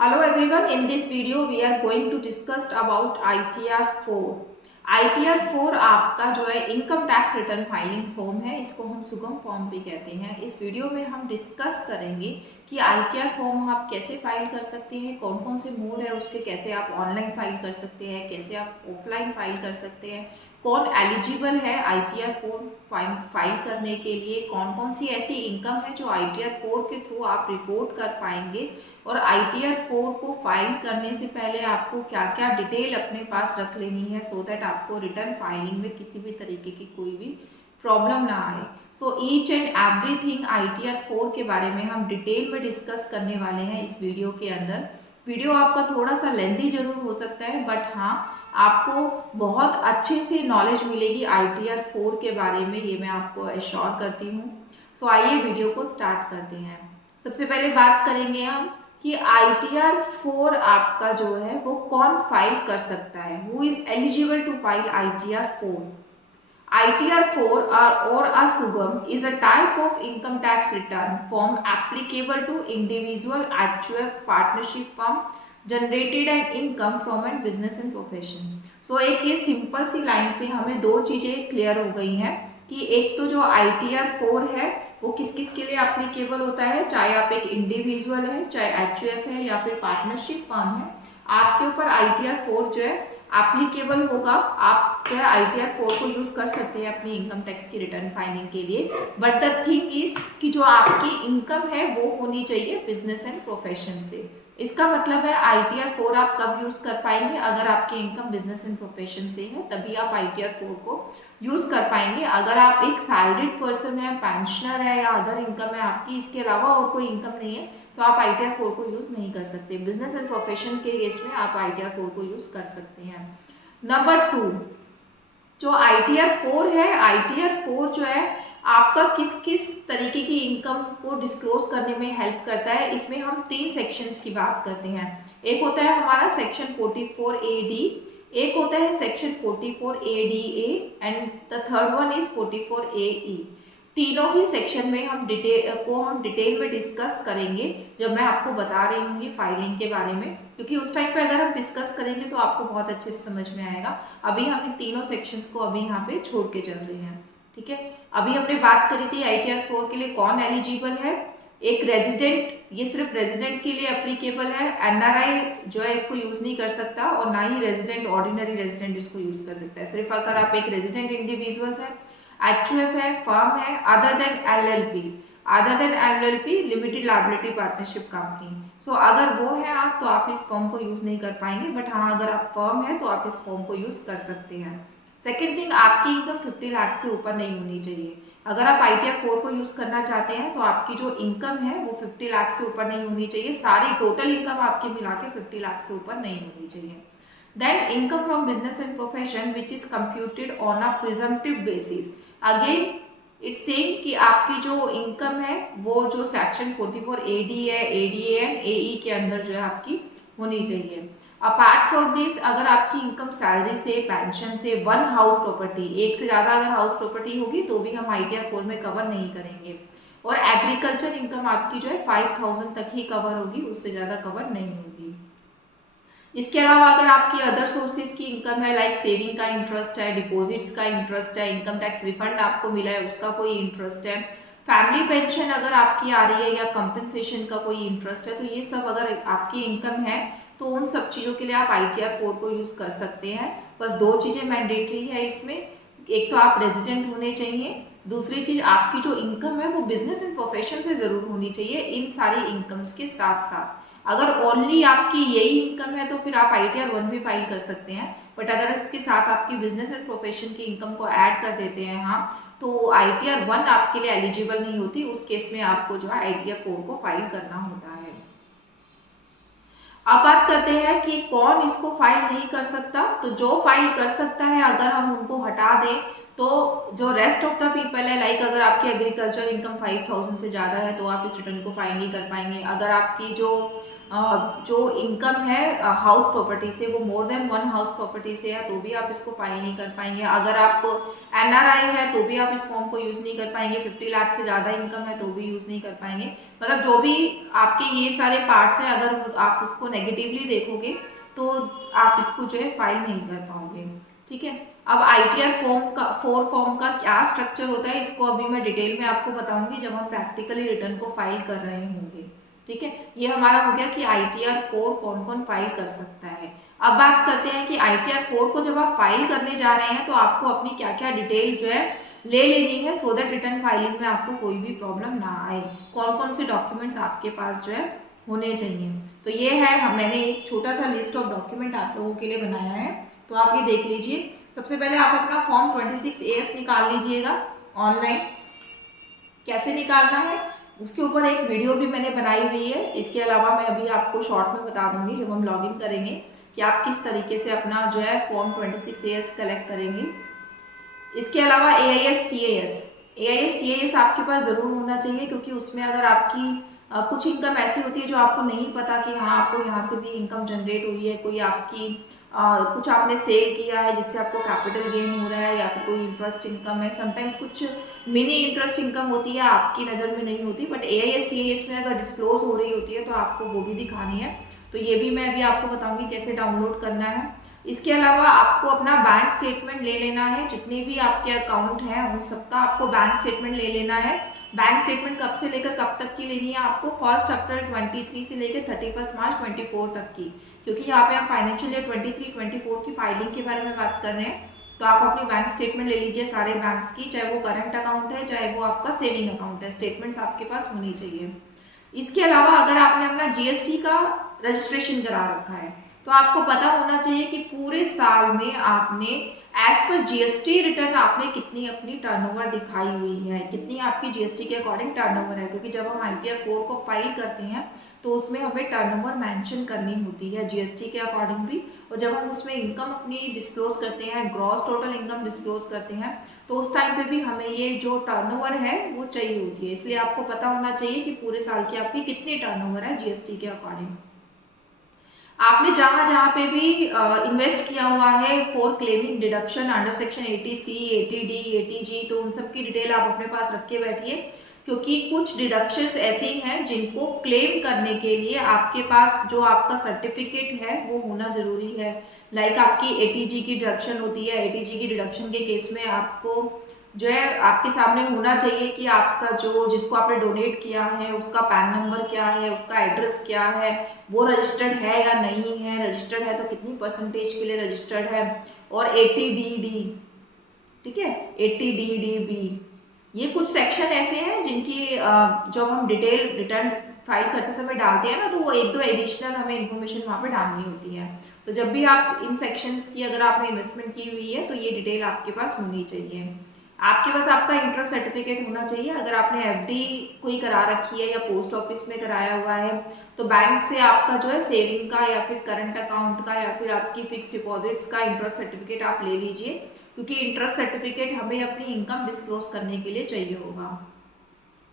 Hello everyone, in this video we are going to discuss about ITR 4. ITR 4 आपका जो है income tax return filing form है, इसको हम सुगम फॉर्म भी कहते हैं। इस वीडियो में हम डिस्कस करेंगे कि ITR फॉर्म आप कैसे फाइल कर सकते हैं, कौन कौन से मोड है उसके, कैसे आप ऑनलाइन फाइल कर सकते हैं, कैसे आप ऑफलाइन फाइल कर सकते हैं, कौन एलिजिबल है ITR 4 फाइल करने के लिए, कौन कौन सी ऐसी इनकम है जो ITR 4 के थ्रू आप रिपोर्ट कर पाएंगे, और ITR 4 को फाइल करने से पहले आपको क्या क्या डिटेल अपने पास रख लेनी है सो दैट आपको रिटर्न फाइलिंग में किसी भी तरीके की कोई भी प्रॉब्लम ना आए। So each and everything ITR 4 के बारे में हम डिटेल में डिस्कस करने वाले हैं इस वीडियो के अंदर। वीडियो आपका थोड़ा सा लेंथी जरूर हो सकता है, बट हाँ आपको बहुत अच्छे से नॉलेज मिलेगी ITR 4 के बारे में, ये मैं आपको एश्योर करती हूँ। सो आइए वीडियो को स्टार्ट करते हैं। सबसे पहले बात करेंगे हम कि ITR 4 आपका जो है वो कौन फाइल कर सकता है, who is eligible to file ITR 4। ITR 4 or a SUGAM is a type of income tax return form applicable to individual HUF partnership firm generated and income from and business and profession. So एक ये simple सी line से हमें दो चीज़ें clear हो गई हैं कि एक तो जो ITR 4 है वो किस किस के लिए एप्लीकेबल होता है, चाहे आप एक इंडिविजुअल है, चाहे HUF है या फिर पार्टनरशिप फर्म है, आपके ऊपर ITR 4 जो है एप्लीकेबल होगा। आप जो है ITR 4 को यूज़ कर सकते हैं अपनी इनकम टैक्स की रिटर्न फाइलिंग के लिए, बट द थिंग इज कि जो आपकी इनकम है वो होनी चाहिए बिजनेस एंड प्रोफेशन से। इसका मतलब है ITR 4 आप कब यूज़ कर पाएंगे, अगर आपकी इनकम बिजनेस एंड प्रोफेशन से है तभी आप ITR 4 को यूज़ कर पाएंगे। अगर आप एक सैलरीड पर्सन है, पेंशनर है या अदर इनकम है आपकी, इसके अलावा और कोई इनकम नहीं है, तो आप ITR 4 को यूज़ नहीं कर सकते। बिजनेस एंड प्रोफेशन के केस में आप ITR 4 को यूज़ कर सकते हैं। नंबर 2, जो ITR 4 है, ITR 4 जो है आपका किस किस तरीके की इनकम को डिस्क्लोज करने में हेल्प करता है, इसमें हम 3 सेक्शंस की बात करते हैं। एक होता है हमारा सेक्शन 44AD, एक होता है section 44ADA and the third one is 44AE। तीनों ही सेक्शन में हम डिटेल में डिस्कस करेंगे जब मैं आपको बता रही हूँ फाइलिंग के बारे में, क्योंकि उस टाइम पे अगर हम डिस्कस करेंगे तो आपको बहुत अच्छे से समझ में आएगा। अभी हम इन तीनों सेक्शंस को अभी यहाँ पे छोड़ के चल रहे हैं, ठीक है। अभी हमने बात करी थी ITR 4 के लिए कौन एलिजिबल है। एक रेजिडेंट, ये सिर्फ रेजिडेंट के लिए एप्लीकेबल है, NRI जो है इसको यूज़ नहीं कर सकता, और ना ही रेजिडेंट ऑर्डिनरी रेजिडेंट इसको यूज़ कर सकता है। सिर्फ अगर आप एक रेजिडेंट इंडिविजुअल्स है, HUF है, फर्म है, other than LLP limited liability partnership company. So अगर वो है आप, तो आप इस फॉर्म को यूज़ नहीं कर पाएंगे, बट हाँ अगर आप फर्म है तो आप इस फॉर्म को यूज़ कर सकते हैं। सेकेंड थिंग, आपकी इनकम 50 लाख से ऊपर नहीं होनी चाहिए। अगर आप ITR 4 को यूज़ करना चाहते हैं तो आपकी जो इनकम है वो 50 लाख से ऊपर नहीं होनी चाहिए। सारी टोटल इनकम आपकी मिला के 50 लाख से ऊपर नहीं होनी चाहिए। Then income from business and profession which is computed on a presumptive basis. Again it's saying कि आपकी जो इनकम है वो जो सेक्शन 44AD है, ADA एंड AE के अंदर जो है आपकी होनी चाहिए। अपार्ट फ्रॉम दिस, अगर आपकी इनकम सैलरी से, पेंशन से, वन हाउस प्रॉपर्टी, एक से ज़्यादा अगर हाउस प्रॉपर्टी होगी तो भी हम ITR 4 में कवर नहीं करेंगे, और एग्रीकल्चर इनकम आपकी जो है 5000 तक ही कवर होगी, उससे ज़्यादा कवर नहीं होगी। इसके अलावा अगर आपकी अदर सोर्सेज की इनकम है, लाइक सेविंग का इंटरेस्ट है, डिपॉजिट्स का इंटरेस्ट है, इनकम टैक्स रिफंड आपको मिला है उसका कोई इंटरेस्ट है, फैमिली पेंशन अगर आपकी आ रही है या कंपनसेशन का कोई इंटरेस्ट है, तो ये सब अगर आपकी इनकम है तो उन सब चीज़ों के लिए आप ITR 4 को यूज़ कर सकते हैं। बस दो चीज़ें मैंडेटरी है इसमें, एक तो आप रेजिडेंट होने चाहिए, दूसरी चीज़ आपकी जो इनकम है वो बिजनेस एंड प्रोफेशन से ज़रूर होनी चाहिए इन सारी इनकम्स के साथ साथ। अगर ओनली आपकी यही इनकम है तो फिर आप ITR 1 भी फाइल कर सकते हैं, बट अगर इसके साथ आपकी बिजनेस एंड प्रोफेशन की इनकम को ऐड कर देते हैं हाँ, तो ITR 1 आपके लिए एलिजिबल नहीं होती। उस केस में आपको जो है ITR 4 को फाइल करना होता है। अब बात करते हैं कि कौन इसको फाइल नहीं कर सकता। तो जो फाइल कर सकता है, अगर हम उनको हटा दें तो जो रेस्ट ऑफ द पीपल है, लाइक अगर आपकी एग्रीकल्चर इनकम 5000 से ज़्यादा है तो आप इस रिटर्न को फाइल नहीं कर पाएंगे। अगर आपकी जो जो इनकम है हाउस प्रॉपर्टी से, वो मोर देन 1 हाउस प्रॉपर्टी से है तो भी आप इसको फाइल नहीं कर पाएंगे। अगर आप NRI है तो भी आप इस फॉर्म को यूज़ नहीं कर पाएंगे। 50 लाख से ज़्यादा इनकम है तो भी यूज़ नहीं कर पाएंगे। मतलब जो भी आपके ये सारे पार्ट्स हैं, अगर आप उसको नेगेटिवली देखोगे तो आप इसको जो है फाइल नहीं कर पाओगे। ठीक है, अब ITR फॉर्म का क्या स्ट्रक्चर होता है इसको अभी मैं डिटेल में आपको बताऊंगी जब हम प्रैक्टिकली रिटर्न को फाइल कर रहे होंगे। ठीक है, ये हमारा हो गया कि ITR 4 कौन कौन फाइल कर सकता है। अब बात करते हैं कि ITR 4 को जब आप फाइल करने जा रहे हैं तो आपको अपनी क्या क्या डिटेल जो है ले लेनी है, सो दैट रिटर्न फाइलिंग में आपको कोई भी प्रॉब्लम ना आए। कौन कौन से डॉक्यूमेंट्स आपके पास जो है होने चाहिए, तो ये है मैंने एक छोटा सा लिस्ट ऑफ डॉक्यूमेंट आप लोगों के लिए बनाया है, तो आप ये देख लीजिए। सबसे पहले आप अपना फॉर्म 26AS निकाल लीजिएगा ऑनलाइन। कैसे निकालना है उसके ऊपर एक वीडियो भी मैंने बनाई हुई है। इसके अलावा मैं अभी आपको शॉर्ट में बता दूंगी जब हम लॉगिन करेंगे कि आप किस तरीके से अपना जो है फॉर्म 26AS कलेक्ट करेंगे। इसके अलावा AIS TAS आपके पास ज़रूर होना चाहिए, क्योंकि उसमें अगर आपकी कुछ इनकम ऐसी होती है जो आपको नहीं पता कि हाँ आपको यहाँ से भी इनकम जनरेट हुई है, कोई आपकी कुछ आपने सेल किया है जिससे आपको कैपिटल गेन हो रहा है, या फिर कोई इंटरेस्ट इनकम है। समटाइम्स कुछ मिनी इंटरेस्ट इनकम होती है, आपकी नज़र में नहीं होती, बट AIS TAS में अगर डिस्क्लोज हो रही होती है तो आपको वो भी दिखानी है। तो ये भी मैं अभी आपको बताऊंगी कैसे डाउनलोड करना है। इसके अलावा आपको अपना बैंक स्टेटमेंट ले लेना है, जितने भी आपके अकाउंट हैं उन सबका आपको बैंक स्टेटमेंट ले लेना है। बैंक स्टेटमेंट कब से लेकर कब तक की लेनी है आपको? 1 अप्रैल 23 से लेकर 31 मार्च 24 तक की, क्योंकि यहाँ पे हम फाइनेंशियल ईयर 23-24 की फाइलिंग के बारे में बात कर रहे हैं। तो आप अपनी बैंक स्टेटमेंट ले लीजिए सारे बैंक्स की, चाहे वो करंट अकाउंट है चाहे वो आपका सेविंग अकाउंट है, स्टेटमेंट्स आपके पास होनी चाहिए। इसके अलावा अगर आपने अपना GST का रजिस्ट्रेशन करा रखा है तो आपको पता होना चाहिए कि पूरे साल में आपने एज पर GST रिटर्न आपने कितनी अपनी टर्नओवर दिखाई हुई है, कितनी आपकी GST के अकॉर्डिंग टर्नओवर है, क्योंकि जब हम ITR 4 को फाइल करते हैं तो उसमें हमें टर्नओवर मेंशन करनी होती है GST के अकॉर्डिंग भी। और जब हम उसमें इनकम अपनी डिस्क्लोज करते हैं, ग्रॉस टोटल इनकम डिस्क्लोज करते हैं, तो उस टाइम पे भी हमें ये जो टर्नओवर है वो चाहिए होती है। इसलिए आपको पता होना चाहिए कि पूरे साल की आपकी कितनी टर्नओवर है GST के अकॉर्डिंग। आपने जहाँ जहाँ पे भी इन्वेस्ट किया हुआ है for claiming deduction under section 80C, 80D, 80G, तो उन सब की डिटेल आप अपने पास रख के बैठिए, क्योंकि कुछ डिडक्शंस ऐसी हैं जिनको क्लेम करने के लिए आपके पास जो आपका सर्टिफिकेट है वो होना ज़रूरी है। लाइक आपकी 80G की डिडक्शन होती है, 80G की डिडक्शन के केस में आपको जो है आपके सामने होना चाहिए कि आपका जो जिसको आपने डोनेट किया है उसका पैन नंबर क्या है, उसका एड्रेस क्या है, वो रजिस्टर्ड है या नहीं है, रजिस्टर्ड है तो कितनी परसेंटेज के लिए रजिस्टर्ड है, और 80DD, ठीक है, 80DDB, ये कुछ सेक्शन ऐसे हैं जिनकी जब हम डिटेल रिटर्न फाइल करते समय डालते हैं ना तो वो 1-2 एडिशनल हमें इन्फॉर्मेशन वहाँ पे डालनी होती है। तो जब भी आप इन सेक्शंस की अगर आपने इन्वेस्टमेंट की हुई है तो ये डिटेल आपके पास होनी चाहिए। आपके पास आपका इंटरेस्ट सर्टिफिकेट होना चाहिए। अगर आपने FD कोई करा रखी है या पोस्ट ऑफिस में कराया हुआ है तो बैंक से आपका जो है सेविंग का या फिर करंट अकाउंट का या फिर आपकी फिक्स डिपॉजिट्स का इंटरेस्ट सर्टिफिकेट आप ले लीजिए, क्योंकि इंटरेस्ट सर्टिफिकेट हमें अपनी इनकम डिस्क्लोज करने के लिए चाहिए होगा।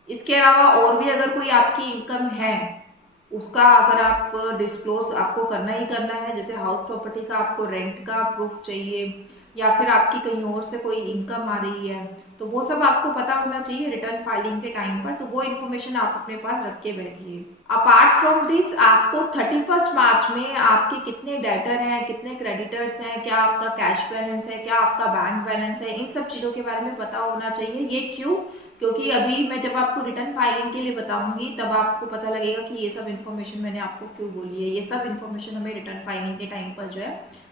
इसके अलावा और भी अगर कोई आपकी इनकम है उसका अगर आप डिस्क्लोज आपको करना ही करना है, जैसे हाउस प्रॉपर्टी का आपको रेंट का प्रूफ चाहिए या फिर आपकी कहीं और से कोई इनकम आ रही है, तो वो सब आपको पता होना चाहिए रिटर्न फाइलिंग के टाइम पर। तो वो इन्फॉर्मेशन आप अपने पास रख के बैठिए। अपार्ट फ्रॉम दिस आपको 31 मार्च में आपके कितने डेटर हैं, कितने क्रेडिटर्स हैं, क्या आपका कैश बैलेंस है, क्या आपका बैंक बैलेंस है, इन सब चीज़ों के बारे में पता होना चाहिए। ये क्यों? क्योंकि अभी मैं जब आपको रिटर्न फाइलिंग के लिए बताऊंगी तब आपको पता लगेगा कि ये सब इन्फॉर्मेशन मैंने आपको क्यों बोली है। ये सब इन्फॉर्मेशन हमें रिटर्न फाइलिंग के टाइम पर जो है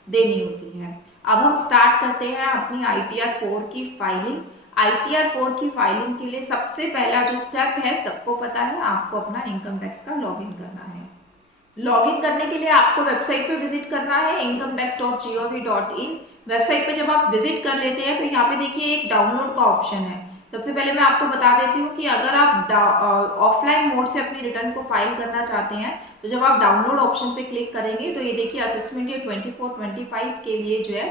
देनी होती है। अब हम स्टार्ट करते हैं अपनी ITR 4 की फाइलिंग। ITR 4 की फाइलिंग के लिए सबसे पहला जो स्टेप है सबको पता है, आपको अपना इनकम टैक्स का लॉगिन करना है। लॉगिन करने के लिए आपको वेबसाइट पे विजिट करना है incometax.gov.in। वेबसाइट पे जब आप विजिट कर लेते हैं तो यहाँ पे देखिए एक डाउनलोड का ऑप्शन है। सबसे पहले मैं आपको बता देती हूँ कि अगर आप ऑफलाइन मोड से अपनी रिटर्न को फाइल करना चाहते हैं तो जब आप डाउनलोड ऑप्शन पे क्लिक करेंगे तो ये देखिए असेसमेंट ईयर 24-25 के लिए जो है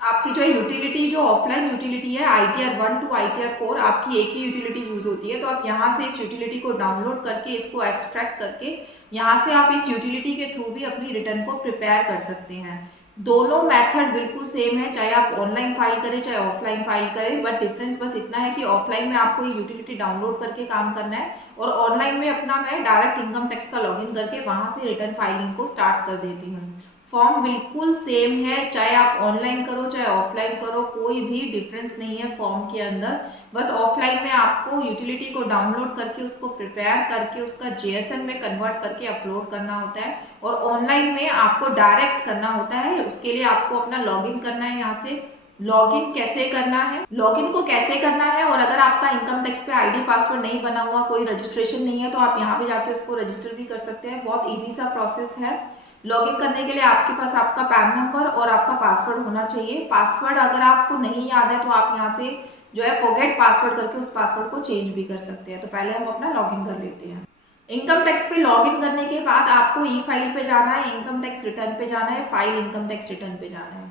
आपकी जो यूटिलिटी जो ऑफलाइन यूटिलिटी है ITR 1 to ITR 4 आपकी एक ही यूटिलिटी यूज होती है। तो आप यहाँ से इस यूटिलिटी को डाउनलोड करके इसको एक्सट्रैक्ट करके यहाँ से आप इस यूटिलिटी के थ्रू भी अपनी रिटर्न को प्रिपेयर कर सकते हैं। दोनों मेथड बिल्कुल सेम है, चाहे आप ऑनलाइन फाइल करें चाहे ऑफलाइन फाइल करें, बट डिफरेंस बस इतना है कि ऑफलाइन में आपको ये यूटिलिटी डाउनलोड करके काम करना है और ऑनलाइन में अपना मैं डायरेक्ट इनकम टैक्स का लॉगिन करके वहां से रिटर्न फाइलिंग को स्टार्ट कर देती हूँ। फॉर्म बिल्कुल सेम है, चाहे आप ऑनलाइन करो चाहे ऑफलाइन करो, कोई भी डिफरेंस नहीं है फॉर्म के अंदर। बस ऑफलाइन में आपको यूटिलिटी को डाउनलोड करके उसको प्रिपेयर करके उसका जेएसएन में कन्वर्ट करके अपलोड करना होता है और ऑनलाइन में आपको डायरेक्ट करना होता है। उसके लिए आपको अपना लॉगिन करना है। यहाँ से लॉगिन कैसे करना है, लॉगिन को कैसे करना है, और अगर आपका इनकम टैक्स पे आईडी पासवर्ड नहीं बना हुआ, कोई रजिस्ट्रेशन नहीं है, तो आप यहाँ पे जाके उसको रजिस्टर भी कर सकते हैं। बहुत ईजी सा प्रोसेस है। लॉगिन करने के लिए आपके पास आपका पैन नंबर और आपका पासवर्ड होना चाहिए। पासवर्ड अगर आपको नहीं याद है तो आप यहाँ से जो है फॉरगेट पासवर्ड करके उस पासवर्ड को चेंज भी कर सकते हैं। तो पहले हम अपना लॉगिन कर लेते हैं। इनकम टैक्स पे लॉगिन करने के बाद आपको ई फाइल पे जाना है, इनकम टैक्स रिटर्न पे जाना है, फाइल इनकम टैक्स रिटर्न पे जाना है।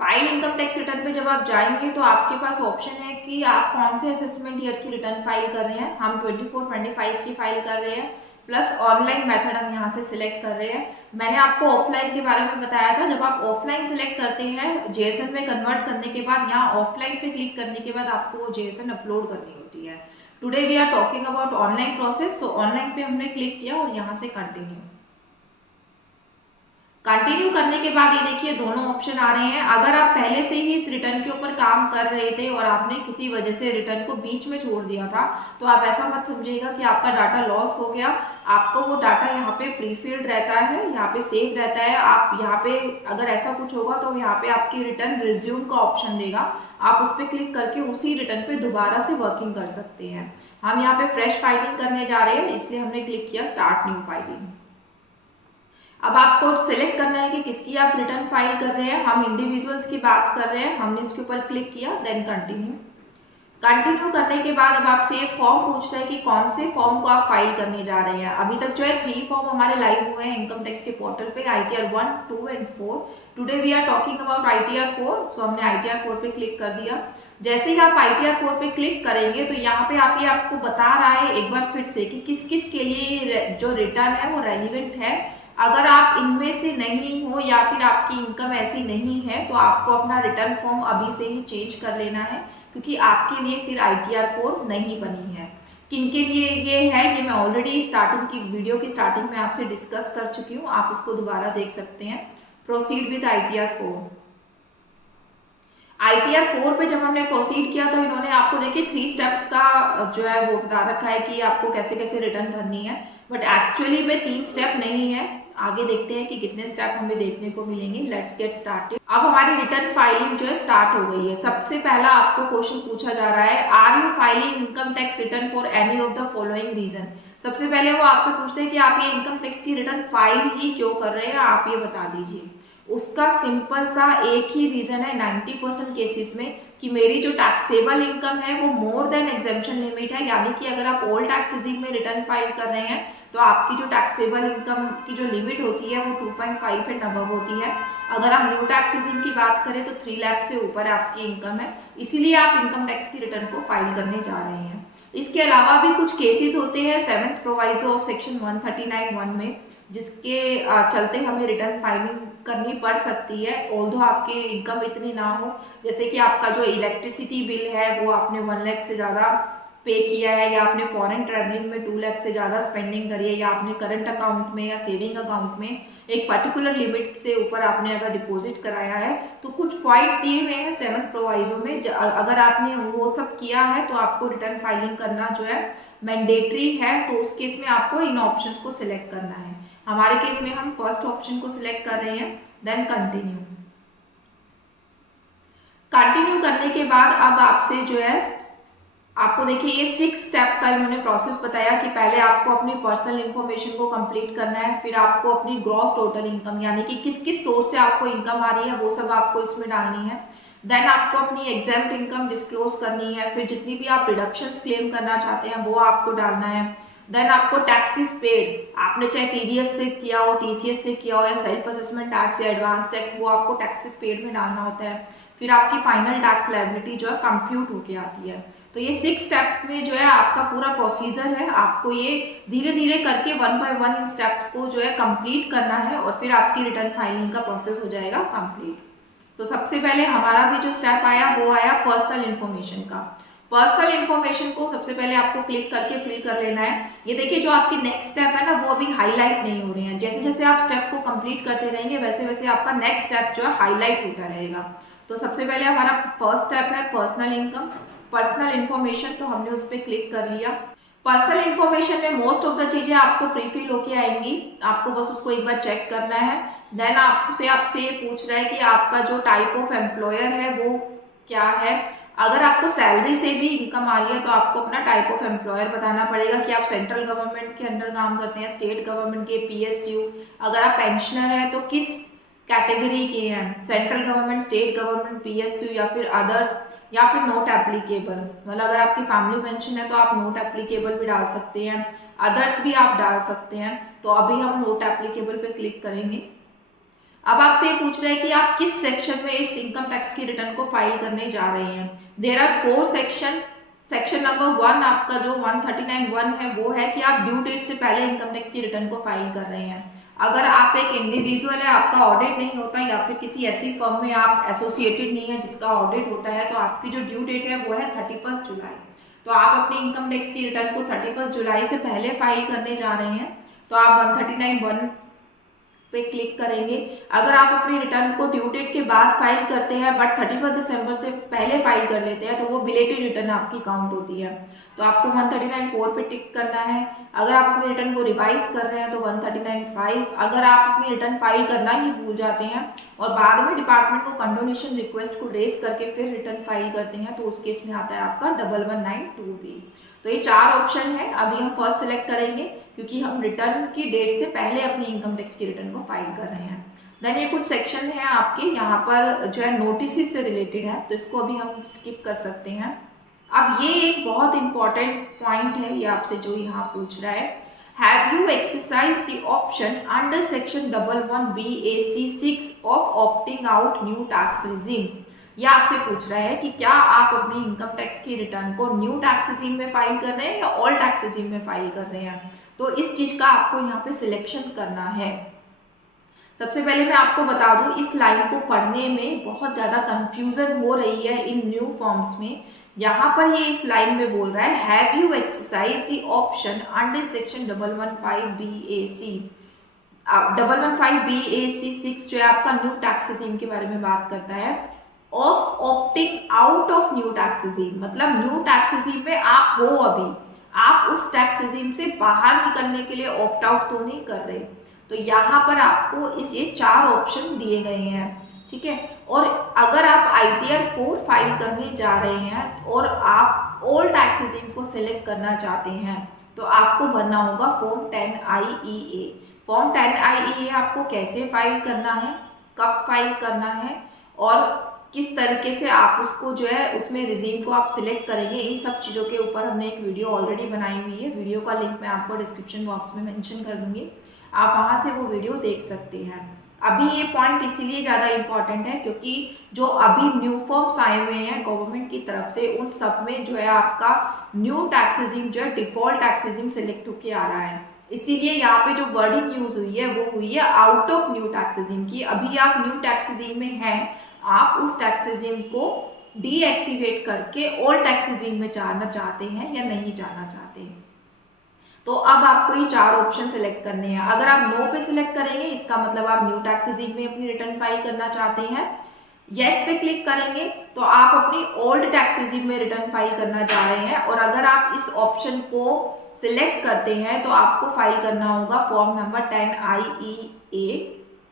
फाइल इनकम टैक्स रिटर्न पे जब आप जाएंगे तो आपके पास ऑप्शन है कि आप कौन से असेसमेंट ईयर की रिटर्न फाइल कर रहे हैं। हम 24-25 की फाइल कर रहे हैं, प्लस ऑनलाइन मेथड हम यहाँ से सिलेक्ट कर रहे हैं। मैंने आपको ऑफलाइन के बारे में बताया था। जब आप ऑफलाइन सिलेक्ट करते हैं जेएसएन में कन्वर्ट करने के बाद, यहाँ ऑफलाइन पे क्लिक करने के बाद आपको वो जेएसएन अपलोड करनी होती है। Today we are talking about online process. तो ऑनलाइन पे हमने क्लिक किया और यहाँ से कंटिन्यू करने के बाद ये देखिए दोनों ऑप्शन आ रहे हैं। अगर आप पहले से ही इस रिटर्न के ऊपर काम कर रहे थे और आपने किसी वजह से रिटर्न को बीच में छोड़ दिया था, तो आप ऐसा मत समझिएगा कि आपका डाटा लॉस हो गया। आपको वो डाटा यहाँ पे प्रीफिल्ड रहता है, यहाँ पे सेव रहता है। आप यहाँ पे अगर ऐसा कुछ होगा तो यहाँ पे आपकी रिटर्न रिज्यूम का ऑप्शन देगा, आप उस पर क्लिक करके उसी रिटर्न पे दोबारा से वर्किंग कर सकते हैं। हम यहाँ पे फ्रेश फाइलिंग करने जा रहे हैं, इसलिए हमने क्लिक किया स्टार्ट न्यू फाइलिंग। अब आपको सिलेक्ट करना है कि किसकी आप रिटर्न फाइल कर रहे हैं। हम इंडिविजुअल्स की बात कर रहे हैं, हमने इसके ऊपर क्लिक किया, देन कंटिन्यू। कंटिन्यू करने के बाद अब आपसे ये फॉर्म पूछ रहा है कि कौन से फॉर्म को आप फाइल करने जा रहे हैं। अभी तक जो है 3 फॉर्म हमारे लाइव हुए हैं इनकम टैक्स के पोर्टल पे, ITR 1, 2 and 4। Today we are talking about ITR 4। So हमने ITR 4 पे क्लिक कर दिया। जैसे ही आप ITR 4 पे क्लिक करेंगे तो यहाँ पे आपको बता रहा है एक बार फिर से कि किस किस के लिए जो रिटर्न है वो रेलिवेंट है। अगर आप इनमें से नहीं हो या फिर आपकी इनकम ऐसी नहीं है तो आपको अपना रिटर्न फॉर्म अभी से ही चेंज कर लेना है, क्योंकि आपके लिए फिर ITR 4 नहीं बनी है। किनके लिए ये है ये मैं ऑलरेडी स्टार्टिंग की वीडियो की स्टार्टिंग में आपसे डिस्कस कर चुकी हूँ, आप उसको दोबारा देख सकते हैं। Proceed with ITR 4। ITR 4 पे जब हमने प्रोसीड किया तो इन्होंने आपको देखिए 3 स्टेप्स का जो है वो बता रखा है कि आपको कैसे कैसे रिटर्न भरनी है, बट एक्चुअली में 3 स्टेप नहीं है। आगे देखते हैं कि कितने स्टेप हमें देखने को मिलेंगे। Let's get started. अब हमारी रिटर्न फाइलिंग जो है स्टार्ट हो गई है। सबसे पहला आपको क्वेश्चन पूछा जा रहा है, are you filing income tax return for any of the following reason. सबसे पहले वो आपसे पूछते हैं कि आप ये इनकम टैक्स की रिटर्न फाइल ही क्यों कर रहे हैं, आप ये बता दीजिए। उसका सिंपल सा एक ही रीजन है 90% केसेस में कि मेरी जो टैक्सेबल इनकम है वो मोर देन एग्जेम्पशन लिमिट है। यानी कि अगर आप ओल्ड टैक्स रेजिम में रिटर्न फाइल कर रहे हैं तो आपकी जो टैक्सेबल इनकम की जो लिमिट होती है वो 2.5 एंड अबव होती है। अगर आप न्यू टैक्स रेजिम की बात करें तो 3 लाख से ऊपर आपकी इनकम है, इसीलिए आप इनकम टैक्स की रिटर्न को फाइल करने जा रहे हैं। इसके अलावा भी कुछ केसेस होते हैं 7th प्रोवाइजो ऑफ सेक्शन 139(1) में, जिसके चलते हमें रिटर्न फाइलिंग करनी पड़ सकती है, ऑल्दो आपकी इनकम इतनी ना हो। जैसे कि आपका जो इलेक्ट्रिसिटी बिल है वो आपने 1 लाख से ज़्यादा पे किया है, या आपने फॉरेन ट्रैवलिंग में 2 लाख से ज़्यादा स्पेंडिंग करी है, या आपने करंट अकाउंट में या सेविंग अकाउंट में एक पर्टिकुलर लिमिट से ऊपर आपने अगर डिपॉजिट कराया है, तो कुछ पॉइंट्स दिए हुए हैं 7th प्रोवाइजो में। अगर आपने वो सब किया है तो आपको रिटर्न फाइलिंग करना जो है मैंडेटरी है। तो उस केस में आपको इन ऑप्शंस को सिलेक्ट करना है। हमारे केस में हम फर्स्ट ऑप्शन को सिलेक्ट कर रहे हैं, देन कंटिन्यू। कंटिन्यू करने के बाद अब आपसे जो है आपको देखिए ये 6 स्टेप का इन्होंने प्रोसेस बताया कि पहले आपको अपनी पर्सनल इन्फॉर्मेशन को कंप्लीट करना है, फिर आपको अपनी ग्रॉस टोटल इनकम यानी कि किस किस सोर्स से आपको इनकम आ रही है वो सब आपको इसमें डालनी है। देन आपको अपनी एग्जेम्प्ट इनकम डिस्क्लोज करनी है, फिर जितनी भी आप डिडक्शंस क्लेम करना चाहते हैं वो आपको डालना है। देन आपको टैक्सेस पेड, आपने चाहे TDS से किया हो, TCS से किया हो, या सेल्फ असेसमेंट टैक्स या एडवांस टैक्स, वो आपको टैक्सेस पेड में डालना होता है। फिर आपकी फाइनल टैक्स लायबिलिटी जो है कंप्यूट होके आती है। तो ये 6 स्टेप में जो है आपका पूरा प्रोसीजर है, आपको ये धीरे धीरे करके 1 बाय 1 इन स्टेप को जो है कंप्लीट करना है और फिर आपकी रिटर्न फाइलिंग का प्रोसेस हो जाएगा कंप्लीट। तो सबसे पहले हमारा भी जो स्टेप आया वो आया पर्सनल इन्फॉर्मेशन का। पर्सनल इन्फॉर्मेशन को सबसे पहले आपको क्लिक करके फिल कर लेना है। ये देखिए जो आपकी नेक्स्ट स्टेप है ना वो अभी हाईलाइट नहीं हो रही है, जैसे जैसे आप स्टेप को कंप्लीट करते रहेंगे वैसे वैसे आपका नेक्स्ट स्टेप जो है हाईलाइट होता रहेगा। तो सबसे पहले हमारा फर्स्ट स्टेप है पर्सनल इनकम, पर्सनल इन्फॉर्मेशन, तो हमने उस पर क्लिक कर लिया। पर्सनल इन्फॉर्मेशन में मोस्ट ऑफ द चीजें आपको प्रीफिल होके आएंगी, आपको बस उसको एक बार चेक करना है। देन आपसे ये पूछ रहा है कि आपका जो टाइप ऑफ एम्प्लॉयर है वो क्या है। अगर आपको सैलरी से भी इनकम आ रही है तो आपको अपना टाइप ऑफ एम्प्लॉयर बताना पड़ेगा कि आप सेंट्रल गवर्नमेंट के अंडर काम करते हैं, स्टेट गवर्नमेंट के, PSU। अगर आप पेंशनर हैं तो किस कैटेगरी के हैं, central government, state government, PSU या फिर अदर्स, या फिर नोट एप्लीकेबल। मतलब अगर आपकी फैमिली पेंशन है तो आप नोट एप्लीकेबल भी डाल सकते हैं, अदर्स भी आप डाल सकते हैं। तो अभी हम नोट एप्लीकेबल पे क्लिक करेंगे। अब आपसे ये पूछ रहे हैं कि आप किस सेक्शन में इस इनकम टैक्स की रिटर्न को फाइल करने जा रहे हैं। There are 4 section. Section number 1 आपका जो 139(1) है वो है कि आप ड्यू डेट से पहले इनकम टैक्स की रिटर्न को फाइल कर रहे हैं। अगर आप एक इंडिविजुअल है, आपका ऑडिट नहीं होता या फिर किसी ऐसी फर्म में आप एसोसिएटेड नहीं है जिसका ऑडिट होता है, तो आपकी जो ड्यू डेट है वो है 31 जुलाई। तो आप अपनी इनकम टैक्स की रिटर्न को 31 जुलाई से पहले फाइल करने जा रहे हैं, तो आप 139(1) पे क्लिक करेंगे। अगर आप अपनी रिटर्न को ड्यू डेट के बाद फाइल करते हैं बट 31 दिसंबर से पहले फाइल कर लेते हैं तो वो बिलेटेड रिटर्न आपकी काउंट होती है। तो आपको 139(4) पे टिक करना है। अगर आप अपनी रिटर्न को रिवाइज कर रहे हैं तो 139(5). अगर आप अपनी रिटर्न फाइल करना ही भूल जाते हैं और बाद में डिपार्टमेंट को कंडोनेशन रिक्वेस्ट को रेज करके फिर रिटर्न फाइल करते हैं तो उस केस में आता है आपका 1192B। तो ये 4 ऑप्शन है। अभी हम फर्स्ट सिलेक्ट करेंगे क्योंकि हम रिटर्न की डेट से पहले अपनी इनकम टैक्स की रिटर्न को फाइल कर रहे हैं। देन ये कुछ सेक्शन है आपके, यहाँ पर जो है नोटिस से रिलेटेड है तो इसको अभी हम स्किप कर सकते हैं। अब ये एक बहुत इंपॉर्टेंट पॉइंट है, ये आपसे जो यहाँ पूछ रहा है, have you exercise the option under section 11(1)(b)(a)(c)(6) of opting out new tax regime. ये आपसे पूछ रहा है कि क्या आप अपनी इनकम टैक्स की रिटर्न को न्यू टैक्स रिजीम में फाइल कर रहे हैं या ओल्ड टैक्स रिजीम में फाइल कर रहे हैं। तो इस चीज का आपको यहाँ पे सिलेक्शन करना है। सबसे पहले मैं आपको बता दूं, इस लाइन को पढ़ने में बहुत ज़्यादा कंफ्यूजन हो रही है इन न्यू फॉर्म्स में। यहाँ पर ये इस लाइन में बोल रहा है have you exercise the option under section 115(b)(a)(c). 115(b)(a)(c)(6) जो है आपका न्यू टैक्स रिजीम के बारे में बात करता है। Of opting out of new tax regime, मतलब न्यू टैक्स रिजीम में आप हो अभी, आप उस टैक्स रिजीम से बाहर निकलने के लिए ऑप्ट आउट तो नहीं कर रहे। तो यहाँ पर आपको ये 4 ऑप्शन दिए गए हैं, ठीक है। और अगर आप ITR 4 फाइल करने जा रहे हैं और आप ओल्ड टैक्स रिजीम को सिलेक्ट करना चाहते हैं तो आपको भरना होगा फॉर्म 10IEA। फॉर्म 10IEA आपको कैसे फाइल करना है, कब फाइल करना है और किस तरीके से आप उसको जो है उसमें रिजीम को आप सिलेक्ट करेंगे, इन सब चीज़ों के ऊपर हमने एक वीडियो ऑलरेडी बनाई हुई है। वीडियो का लिंक मैं आपको डिस्क्रिप्शन बॉक्स में मेंशन कर दूंगी, आप वहाँ से वो वीडियो देख सकते हैं। अभी ये पॉइंट इसीलिए ज़्यादा इम्पॉर्टेंट है क्योंकि जो अभी न्यू फॉर्म्स आए हुए हैं गवर्नमेंट की तरफ से उन सब में जो है आपका न्यू टैक्स रिजीम जो है डिफॉल्ट टैक्स रिजीम सिलेक्ट होकर आ रहा है। इसीलिए यहाँ पे जो वर्डिंग यूज हुई है वो हुई है out of new tax regime की। अभी आप न्यू टैक्स रिजीम में हैं, आप उस टैक्स रिजीम को डीएक्टिवेट करके ओल्ड टैक्स रिजीम में जाना चाहते हैं या नहीं जाना चाहते। तो अब आपको ये 4 ऑप्शन सिलेक्ट करने हैं। अगर आप नो पे सिलेक्ट करेंगे इसका मतलब आप न्यू टैक्स रिजीम में अपनी रिटर्न फाइल करना चाहते हैं। येस पे क्लिक करेंगे तो आप अपनी ओल्ड टैक्स रिजीम में रिटर्न फाइल करना चाह रहे हैं। और अगर आप इस ऑप्शन को सिलेक्ट करते हैं तो आपको फाइल करना होगा फॉर्म नंबर 10IEA,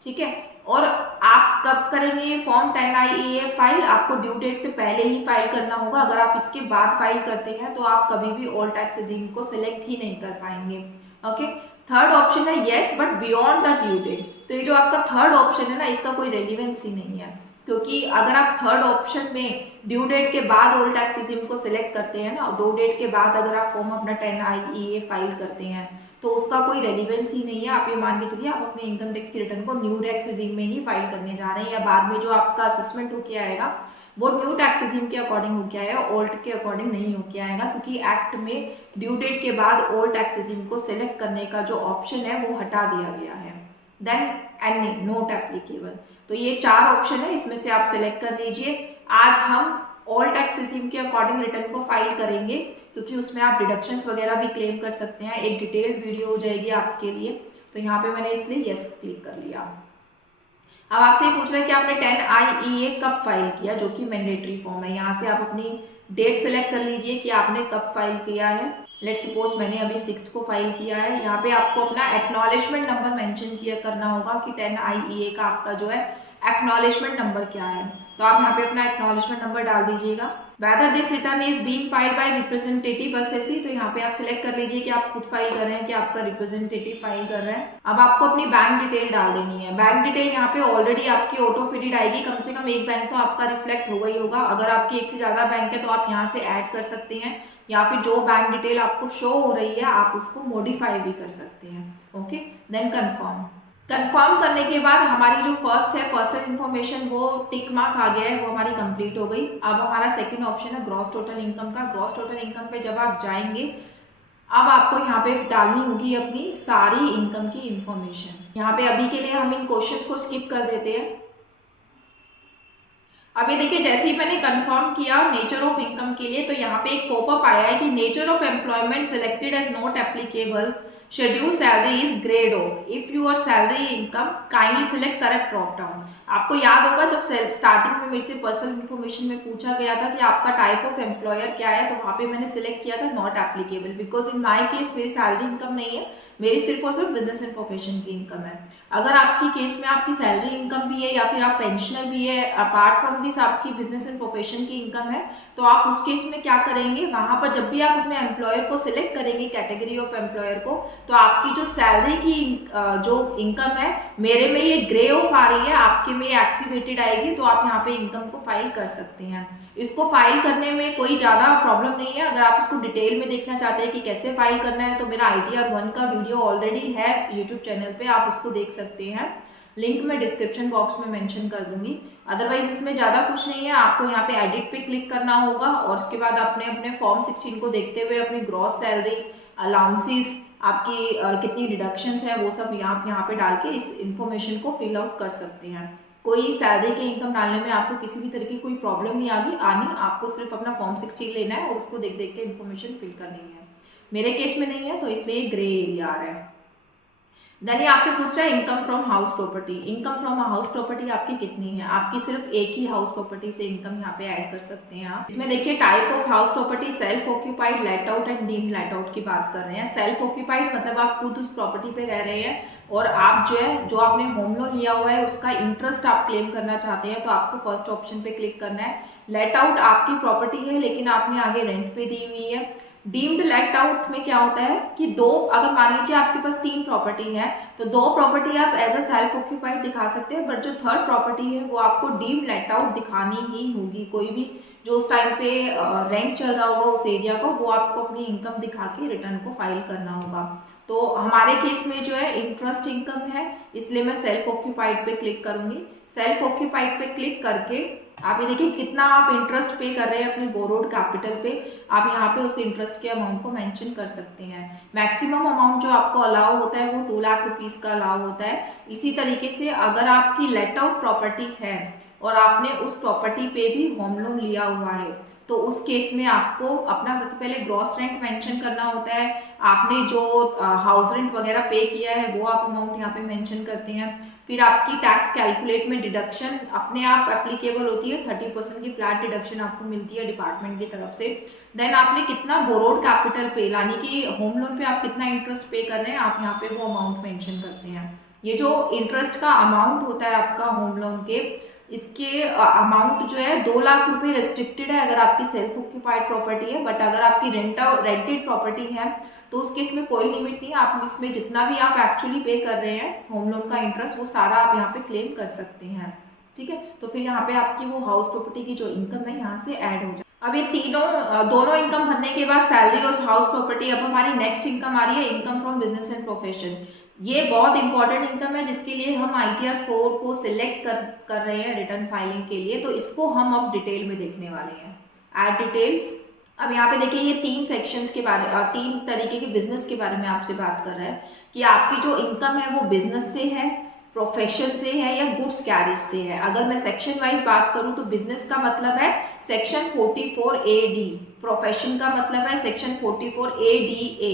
ठीक है। और आप कब करेंगे फॉर्म 10IEA फाइल, आपको ड्यू डेट से पहले ही फाइल करना होगा। अगर आप इसके बाद फाइल करते हैं तो आप कभी भी ओल्ड टैक्स रिजीम को सिलेक्ट ही नहीं कर पाएंगे। ओके, थर्ड ऑप्शन है yes but beyond the due date. तो ये जो आपका थर्ड ऑप्शन है ना, इसका कोई रेलिवेंस ही नहीं है क्योंकि अगर आप थर्ड ऑप्शन में ड्यू डेट के बाद ओल्ड टैक्स रिजीम को सिलेक्ट करते हैं ना, और ड्यू डेट के बाद अगर आप फॉर्म अपना 10IEA फाइल करते हैं तो उसका कोई रेलिवेंस ही नहीं है। आप ये मान के चलिए आप अपने इनकम टैक्स की रिटर्न को न्यू टैक्स रिजीम में ही फाइल करने जा रहे हैं या बाद में जो आपका असेसमेंट होके आएगा वो न्यू टैक्स रेजिम के अकॉर्डिंग हो गया है, ओल्ड के अकॉर्डिंग नहीं हो गया आएगा, क्योंकि एक्ट में ड्यू डेट के बाद ओल्ड टैक्स रेजिम को सिलेक्ट करने का जो ऑप्शन है वो हटा दिया गया है। Then NA not applicable. तो ये 4 ऑप्शन है, इसमें से आप सिलेक्ट कर लीजिए। आज हम ओल्ड टैक्स रेजिम के अकॉर्डिंग रिटर्न को फाइल करेंगे, क्योंकि उसमें आप डिडक्शंस वगैरह भी क्लेम कर सकते हैं। एक डिटेल्ड वीडियो हो जाएगी आपके लिए, तो यहाँ पे मैंने इसलिए यस क्लिक कर लिया। अब आपसे ये पूछ रहा है कि आपने 10IEA कब फाइल किया, जो कि मैंडेटरी फॉर्म है। यहाँ से आप अपनी डेट सेलेक्ट कर लीजिए कि आपने कब फाइल किया है। लेट्स सपोज मैंने अभी 6 को फाइल किया है। यहाँ पे आपको अपना एक्नॉलेजमेंट नंबर मेंशन किया करना होगा कि 10IEA का आपका जो है एक्नॉलेजमेंट नंबर क्या है। तो आप यहाँ पे अपना एक्नॉलेजमेंट नंबर डाल दीजिएगा। Whether this return is being filed by representative बस ऐसी, तो यहाँ पे आप सिलेक्ट कर लीजिए कि आप खुद फाइल कर रहे हैं कि आपका रिप्रेजेंटेटिव फाइल कर रहा है। अब आपको अपनी बैंक डिटेल डाल देनी है। बैंक डिटेल यहाँ पे ऑलरेडी आपकी ऑटो फिटेड आएगी, कम से कम एक बैंक तो आपका रिफ्लेक्ट होगा ही होगा। अगर आपकी एक से ज्यादा बैंक है तो आप यहाँ से ऐड कर सकते हैं, या फिर जो बैंक डिटेल आपको शो हो रही है आप उसको मॉडिफाई भी कर सकते हैं। ओके, देन कंफर्म करने के बाद हमारी जो फर्स्ट है पर्सनल इन्फॉर्मेशन वो टिक मार्क आ गया है, वो हमारी कंप्लीट हो गई। अब हमारा सेकंड ऑप्शन है ग्रॉस टोटल इनकम का। ग्रॉस टोटल इनकम पे जब आप जाएंगे, अब आपको यहाँ पे डालनी होगी अपनी सारी इनकम की इन्फॉर्मेशन। यहाँ पे अभी के लिए हम इन क्वेश्चंस को स्किप कर देते हैं। अब ये देखिए, जैसे ही मैंने कंफर्म किया नेचर ऑफ इनकम के लिए, तो यहाँ पे एक पॉपअप आया है कि nature of employment selected as not applicable, schedule salary is grade of, if your salary income kindly select correct drop down. आपको याद होगा जब स्टार्टिंग में मेरे से पर्सनल इन्फॉर्मेशन में पूछा गया था कि आपका टाइप ऑफ एम्प्लॉयर क्या है, तो वहाँ पे मैंने सिलेक्ट किया था not applicable, because in my case मेरी सैलरी इनकम नहीं है, मेरी सिर्फ और सिर्फ बिजनेस एंड प्रोफेशन की इनकम है। अगर आपकी केस में आपकी सैलरी इनकम भी है या फिर आप पेंशनर भी है, अपार्ट फ्रॉम दिस आपकी बिजनेस एंड प्रोफेशन की इनकम है, तो आप उस केस में क्या करेंगे, वहां पर जब भी आप अपने एम्प्लॉयर को सिलेक्ट करेंगे, कैटेगरी ऑफ एम्प्लॉयर को, तो आपकी जो सैलरी की जो इनकम है, मेरे में ये ग्रे ऑफ आ रही है, आपके में एक्टिवेटेड आएगी, तो आप यहाँ पे इनकम को फाइल कर सकते हैं। इसको फाइल करने में कोई ज़्यादा प्रॉब्लम नहीं है। अगर आप इसको डिटेल में देखना चाहते हैं कि कैसे फाइल करना है, तो मेरा ITR 1 का वीडियो ऑलरेडी है यूट्यूब चैनल पे, आप उसको देख सकते हैं। लिंक मैं डिस्क्रिप्शन बॉक्स में मेंशन कर दूंगी। अदरवाइज इसमें ज़्यादा कुछ नहीं है, आपको यहाँ पे एडिट पे क्लिक करना होगा और उसके बाद आपने अपने फॉर्म 16 को देखते हुए अपनी ग्रॉस सैलरी, अलाउंसेस, आपकी कितनी डिडक्शंस है, वो सब यहाँ पे डाल के इस इंफॉर्मेशन को फिल आउट कर सकते हैं। कोई सैलरी के इनकम डालने में आपको किसी भी तरह की कोई प्रॉब्लम नहीं आनी, आपको सिर्फ अपना फॉर्म 16 लेना है और उसको देख देख के इन्फॉर्मेशन फिल करनी है। मेरे केस में नहीं है तो इसलिए ग्रे एरिया आ रहा है। देन ये आपसे पूछ रहा है income from house property. Income from house property आपकी कितनी है, आपकी सिर्फ एक ही हाउस प्रॉपर्टी से इनकम यहाँ पे ऐड कर सकते हैं आप। इसमें देखिए type of house property self occupied, let out and deemed let out की बात कर रहे हैं। सेल्फ ऑक्यूपाइड मतलब आप खुद उस प्रॉपर्टी पे रह रहे हैं और आप जो आपने होम लोन लिया हुआ है उसका इंटरेस्ट आप क्लेम करना चाहते हैं, तो आपको फर्स्ट ऑप्शन पे क्लिक करना है। लेट आउट आपकी प्रॉपर्टी है लेकिन आपने आगे रेंट पे दी हुई है। डीम्ड लेट आउट में क्या होता है कि अगर मान लीजिए आपके पास 3 प्रॉपर्टी है, तो 2 प्रॉपर्टी आप एज अ सेल्फ ऑक्यूपाइड दिखा सकते हैं, बट जो थर्ड प्रॉपर्टी है वो आपको डीम्ड लेट आउट दिखानी ही होगी। कोई भी जो उस टाइम पे रेंट चल रहा होगा उस एरिया को, वो आपको अपनी इनकम दिखा के रिटर्न को फाइल करना होगा। तो हमारे केस में जो है इंटरेस्ट इनकम है, इसलिए मैं सेल्फ ऑक्यूपाइड पे क्लिक करूंगी। सेल्फ ऑक्यूपाइड पे क्लिक करके आप ये देखिए कितना आप इंटरेस्ट पे कर रहे हैं अपने बोरोड कैपिटल पे, आप यहाँ पे उस इंटरेस्ट के अमाउंट को मेंशन कर सकते हैं। मैक्सिमम अमाउंट जो आपको अलाउ होता है वो 2 लाख रुपीस का अलाउ होता है। इसी तरीके से अगर आपकी लेट आउट प्रॉपर्टी है और आपने उस प्रॉपर्टी पे भी होम लोन लिया हुआ है, तो उस केस में आपको अपना सबसे पहले ग्रॉस रेंट मेंशन करना होता है। आपने जो हाउस रेंट वगैरह पे किया है वो आप अमाउंट यहाँ पे मेंशन करते हैं। फिर आपकी टैक्स कैलकुलेट में डिडक्शन अपने आप एप्लीकेबल होती है, 30% की फ्लैट डिडक्शन आपको मिलती है डिपार्टमेंट की तरफ से। देन आपने कितना बोरोड कैपिटल पे, यानी कि होम लोन पे आप कितना इंटरेस्ट पे कर रहे हैं, आप यहाँ पे वो अमाउंट मेंशन करते हैं। ये जो इंटरेस्ट का अमाउंट होता है आपका होम लोन के, इसके अमाउंट जो है 2 लाख रुपए रेस्ट्रिक्टेड है अगर आपकी सेल्फ ऑक्यूपाइड प्रॉपर्टी है, बट अगर आपकी रेंटेड प्रॉपर्टी है तो उस केस में कोई लिमिट नहीं है। आप इसमें जितना भी आप एक्चुअली पे कर रहे हैं होम लोन का इंटरेस्ट, वो सारा आप यहाँ पे क्लेम कर सकते हैं। ठीक है, तो फिर यहाँ पे आपकी वो हाउस प्रॉपर्टी की जो इनकम है यहाँ से ऐड हो जाए। अब ये दोनों इनकम भरने के बाद सैलरी और हाउस प्रॉपर्टी, अब हमारी नेक्स्ट इनकम आ रही है income from business and profession. ये बहुत इंपॉर्टेंट इनकम है जिसके लिए हम ITR 4 को सिलेक्ट कर रहे हैं रिटर्न फाइलिंग के लिए। तो इसको हम अब डिटेल में देखने वाले हैं। Add details. अब यहाँ पे देखिए ये तीन सेक्शंस के बारे तीन तरीके के बिजनेस के बारे में आपसे बात कर रहा है कि आपकी जो इनकम है वो बिजनेस से है, प्रोफेशन से है या गुड्स कैरेज से है। अगर मैं सेक्शन वाइज बात करूं तो बिजनेस का मतलब है सेक्शन 44A-D, प्रोफेशन का मतलब है सेक्शन 44A-D-A,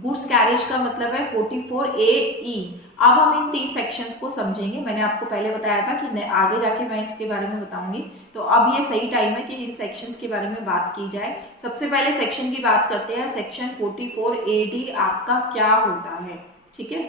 गुड्स कैरेज का मतलब है 44A-E। अब हम इन तीन सेक्शंस को समझेंगे। मैंने आपको पहले बताया था कि आगे जाके मैं इसके बारे में बताऊंगी, तो अब ये सही टाइम है कि इन सेक्शंस के बारे में बात की जाए। सबसे पहले सेक्शन की बात करते हैं। सेक्शन 44A-D आपका क्या होता है, ठीक है।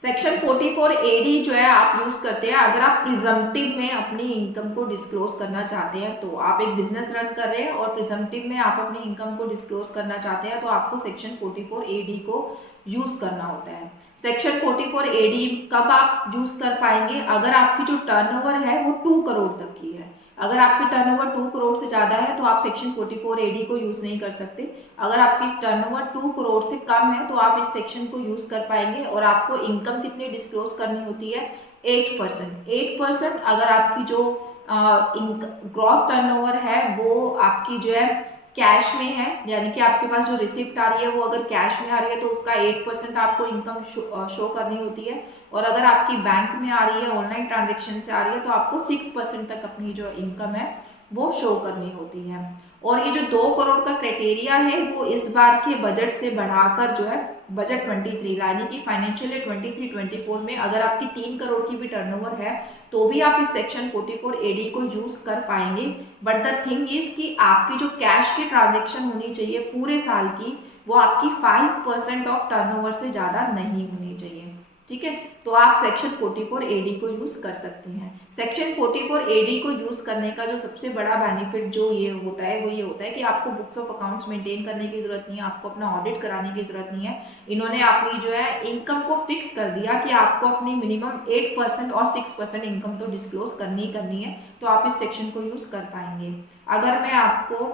सेक्शन 44A-D जो है आप यूज करते हैं अगर आप प्रिजम्पटिव में अपनी इनकम को डिस्क्लोज करना चाहते हैं। तो आप एक बिजनेस रन कर रहे हैं और प्रिजम्पटिव में आप अपनी इनकम को डिस्क्लोज करना चाहते हैं, तो आपको सेक्शन 44A-D को यूज करना होता है। सेक्शन 44A-D कब आप यूज कर पाएंगे? अगर आपकी जो टर्नओवर है वो 2 करोड़ तक की है। अगर आपकी टर्नओवर 2 करोड़ से ज़्यादा है तो आप सेक्शन 44A-D को यूज़ नहीं कर सकते। अगर आपकी टर्नओवर 2 करोड़ से कम है तो आप इस सेक्शन को यूज़ कर पाएंगे। और आपको इनकम कितनी डिस्क्लोज करनी होती है? 8%। 8% अगर आपकी जो ग्रॉस टर्नओवर है वो आपकी जो है कैश में है, यानी कि आपके पास जो रिसिप्ट आ रही है वो अगर कैश में आ रही है तो उसका 8% आपको इनकम शो करनी होती है। और अगर आपकी बैंक में आ रही है, ऑनलाइन ट्रांजेक्शन से आ रही है, तो आपको 6% तक अपनी जो इनकम है वो शो करनी होती है। और ये जो 2 करोड़ का क्राइटेरिया है वो इस बार के बजट से बढ़ाकर जो है बजट 23 यानी कि फाइनेंशियल ईयर 23-24 में अगर आपकी 3 करोड़ की भी टर्नओवर है तो भी आप इस सेक्शन 44A-D को यूज कर पाएंगे। बट द थिंग इज कि आपकी जो कैश की ट्रांजेक्शन होनी चाहिए पूरे साल की वो आपकी 5% ऑफ टर्नओवर से ज़्यादा नहीं होनी चाहिए, ठीक है। तो आप सेक्शन 44A-D को यूज कर सकते हैं। सेक्शन 44A-D को यूज करने का जो सबसे बड़ा बेनिफिट जो ये होता है वो ये होता है कि आपको बुक्स ऑफ अकाउंट्स मेंटेन करने की जरूरत नहीं है, आपको अपना ऑडिट कराने की जरूरत नहीं है। इन्होंने अपनी जो है इनकम को फिक्स कर दिया कि आपको अपनी मिनिमम 8% और 6% इनकम तो डिस्क्लोज करनी है। तो आप इस सेक्शन को यूज कर पाएंगे। अगर मैं आपको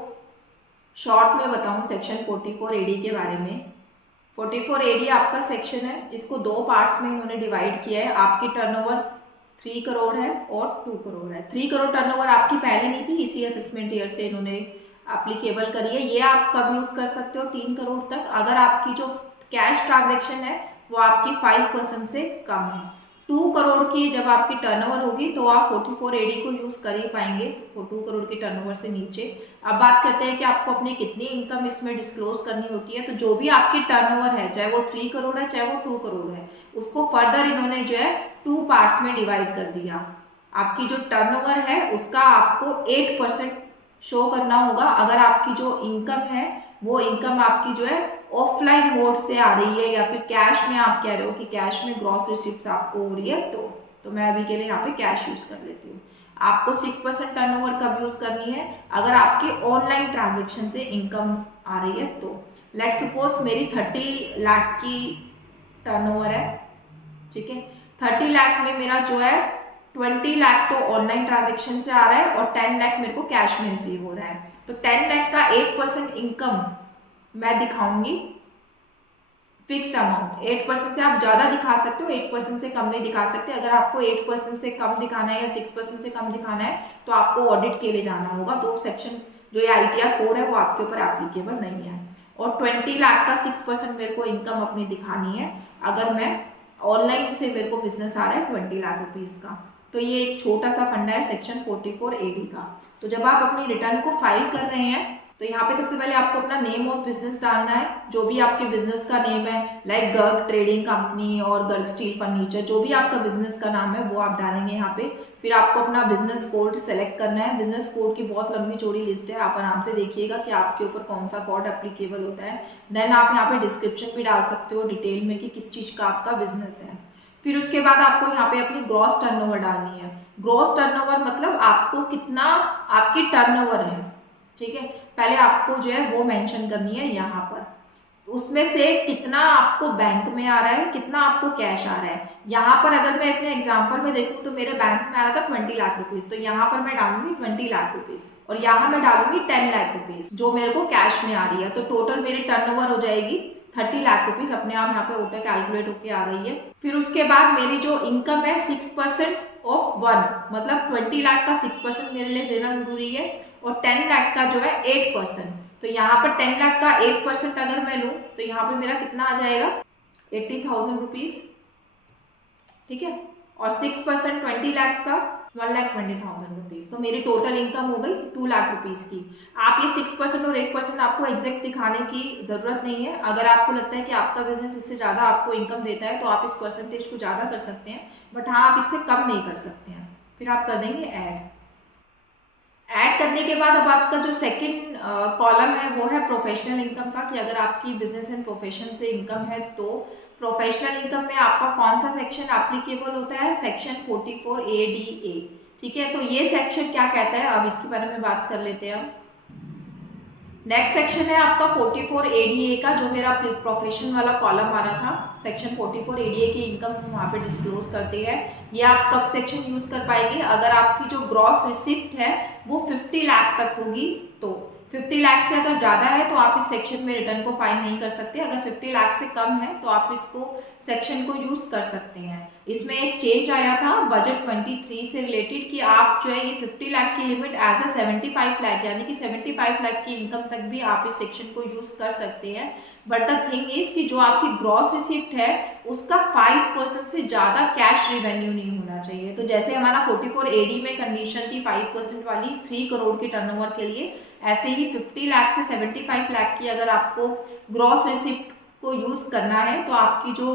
शॉर्ट में बताऊं सेक्शन 44A-D के बारे में, 44A-D आपका सेक्शन है, इसको 2 पार्ट्स में इन्होंने डिवाइड किया है। आपकी टर्नओवर 3 करोड़ है और 2 करोड़ है। 3 करोड़ टर्नओवर आपकी पहले नहीं थी, इसी असेसमेंट ईयर से इन्होंने एप्लीकेबल करी है। ये आप कब यूज कर सकते हो? 3 करोड़ तक अगर आपकी जो कैश ट्रांजेक्शन है वो आपकी 5% से कम है। 2 करोड़ की जब आपकी टर्नओवर होगी तो आप 44A-D को यूज कर ही पाएंगे, वो 2 करोड़ की टर्नओवर से नीचे। अब बात करते हैं कि आपको अपनी कितनी इनकम इसमें डिस्क्लोज करनी होती है। तो जो भी आपकी टर्नओवर है, चाहे वो 3 करोड़ है चाहे वो 2 करोड़ है, उसको फर्दर इन्होंने जो है 2 पार्ट्स में डिवाइड कर दिया। आपकी जो टर्नओवर है उसका आपको 8% शो करना होगा। अगर आपकी जो इनकम है वो इनकम आपकी जो है ऑफलाइन मोड से आ रही है या फिर कैश में आप कह रहे हो कि कैश में ग्रॉस रिसिप्ट्स आपको हो रही है, तो मैं अभी के लिए यहाँ पे कैश यूज कर लेती हूँ। आपको 6% टर्नओवर कब यूज करनी है? अगर आपकी ऑनलाइन ट्रांजेक्शन से इनकम आ रही है तो। लेट्स सपोज मेरी 30 लाख की टर्नओवर है, ठीक है। 30 लाख में मेरा जो है 20 लाख तो ऑनलाइन ट्रांजेक्शन से आ रहा है और 10 लाख मेरे को कैश में रिसीव हो रहा है। तो 10 लाख का 8% इनकम मैं दिखाऊंगी फिक्स्ड अमाउंट। 8% से आप ज्यादा दिखा सकते हो, 8% से कम नहीं दिखा सकते। अगर आपको 8% से कम दिखाना है या 6% से कम दिखाना है तो आपको ऑडिट के लिए जाना होगा। तो सेक्शन जो ये ITR 4 है वो आपके ऊपर एप्लीकेबल नहीं है। और 20 लाख का 6% मेरे को इनकम अपनी दिखानी है अगर मैं ऑनलाइन से मेरे को बिजनेस आ रहा है 20 लाख रुपीज का। तो ये एक छोटा सा फंडा है सेक्शन 44A-D का। तो जब आप अपनी रिटर्न को फाइल कर रहे हैं तो यहाँ पे सबसे पहले आपको अपना नेम ऑफ बिजनेस डालना है, जो भी आपके बिजनेस का नेम है, लाइक गर्ग ट्रेडिंग कंपनी और गर्ग स्टील फर्नीचर, जो भी आपका बिजनेस का नाम है वो आप डालेंगे यहाँ पे। फिर आपको अपना बिजनेस कोड सेलेक्ट करना है। बिजनेस कोड की बहुत लंबी चौड़ी लिस्ट है, आप आराम से देखिएगा कि आपके ऊपर कौन सा कोड एप्लीकेबल होता है। देन आप यहाँ पे डिस्क्रिप्शन भी डाल सकते हो डिटेल में कि किस चीज़ का आपका बिजनेस है। फिर उसके बाद आपको यहाँ पे अपनी ग्रॉस टर्नओवर डालनी है। ग्रॉस टर्नओवर मतलब आपको कितना आपकी टर्नओवर है, ठीक है। पहले आपको जो है वो मेंशन करनी है यहाँ पर, उसमें से कितना आपको बैंक में आ रहा है, कितना आपको कैश आ रहा है। यहाँ पर अगर मैं अपने एग्जांपल में देखूँ तो मेरे बैंक में आ रहा था 20 लाख रुपीज, तो यहाँ पर मैं डालूंगी 20 लाख रुपीज और यहाँ मैं डालूंगी 10 लाख रुपीज जो मेरे को कैश में आ रही है। तो टोटल मेरी टर्नओवर हो जाएगी 30 लाख रुपीज अपने आप यहाँ पे ऑटो कैलकुलेट होके आ रही है। फिर उसके बाद मेरी जो इनकम है 6% ऑफ 1, मतलब 20 लाख का 6% मेरे लिए देना जरूरी है, और 10 लाख का जो है 8%। तो यहाँ पर 10 लाख का 8% अगर मैं लूँ तो यहाँ पे मेरा कितना आ जाएगा, 80,000 रुपीज, ठीक है। और 6% 20 लाख का 1,20,000 रुपीज, तो मेरी टोटल इनकम हो गई 2 लाख रुपीज की। आप ये 6% और 8% आपको एग्जैक्ट दिखाने की जरूरत नहीं है। अगर आपको लगता है कि आपका बिजनेस इससे ज्यादा आपको इनकम देता है तो आप इस परसेंटेज को ज्यादा कर सकते हैं, बट हाँ, आप इससे कम नहीं कर सकते हैं। फिर आप कर देंगे ऐड करने के बाद अब आपका जो सेकंड कॉलम है वो है प्रोफेशनल इनकम का, कि अगर आपकी बिजनेस एंड प्रोफेशन से इनकम है तो प्रोफेशनल इनकम में आपका कौन सा सेक्शन एप्लीकेबल होता है, सेक्शन 44A-DA, ठीक है। तो ये सेक्शन क्या कहता है, अब इसके बारे में बात कर लेते हैं हम। नेक्स्ट सेक्शन है आपका 44A-DA का, जो मेरा प्रोफेशन वाला कॉलम आ रहा था। सेक्शन 44A-DA की इनकम हम वहाँ पे डिस्क्लोज करते हैं। ये आप कब सेक्शन यूज कर पाएंगे, अगर आपकी जो ग्रॉस रिसिप्ट है वो 50 लाख तक होगी। तो 50 लाख से अगर ज़्यादा है तो आप इस सेक्शन में रिटर्न को फाइल नहीं कर सकते। अगर 50 लाख से कम है तो आप इसको सेक्शन को यूज कर सकते हैं। इसमें एक चेंज आया था बजट 23 से रिलेटेड, कि आप जो है ये 50 लाख की लिमिट एज ए 75 लाख, यानी कि 75 लाख की इनकम तक भी आप इस सेक्शन को यूज कर सकते हैं। बट द थिंग इज कि जो आपकी ग्रॉस रिसिप्ट है उसका 5% से ज़्यादा कैश रिवेन्यू नहीं होना चाहिए। तो जैसे हमारा 44AD में कंडीशन थी 5% वाली 3 करोड़ के टर्नओवर के लिए, ऐसे ही 50 लाख से 75 लाख की अगर आपको ग्रॉस रिसिप्ट को यूज करना है तो आपकी जो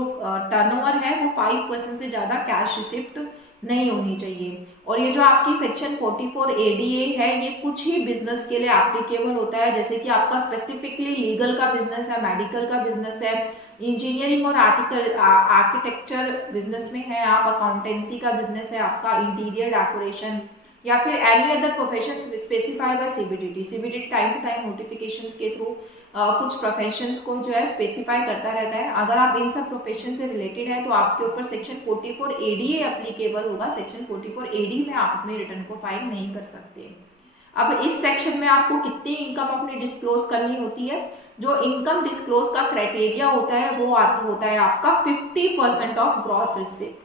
टर्नओवर है वो 5% से ज़्यादा कैश रिसिप्ट नहीं होनी चाहिए। और ये जो आपकी सेक्शन 44ADA है ये कुछ ही बिजनेस के लिए एप्लीकेबल होता है, जैसे कि आपका स्पेसिफिकली लीगल का बिजनेस है, मेडिकल का बिजनेस है, इंजीनियरिंग और आर्किटेक्चर बिजनेस में है आप, अकाउंटेंसी का बिजनेस है आपका, इंटीरियर डेकोरेशन, या फिर any other profession specified by CBDT. CBDT time to time notifications के थ्रू कुछ प्रोफेशंस को जो है स्पेसिफाई करता रहता है। अगर आप इन सब प्रोफेशन से रिलेटेड है तो आपके ऊपर सेक्शन 44ADA एप्लीकेबल होगा। सेक्शन 44AD में आप अपने रिटर्न को फाइल नहीं कर सकते। अब इस सेक्शन में आपको कितनी इनकम अपनी डिस्क्लोज करनी होती है, जो इनकम डिस्क्लोज का क्राइटेरिया होता है वो होता है आपका 50% ऑफ ग्रॉस रिसिप्ट।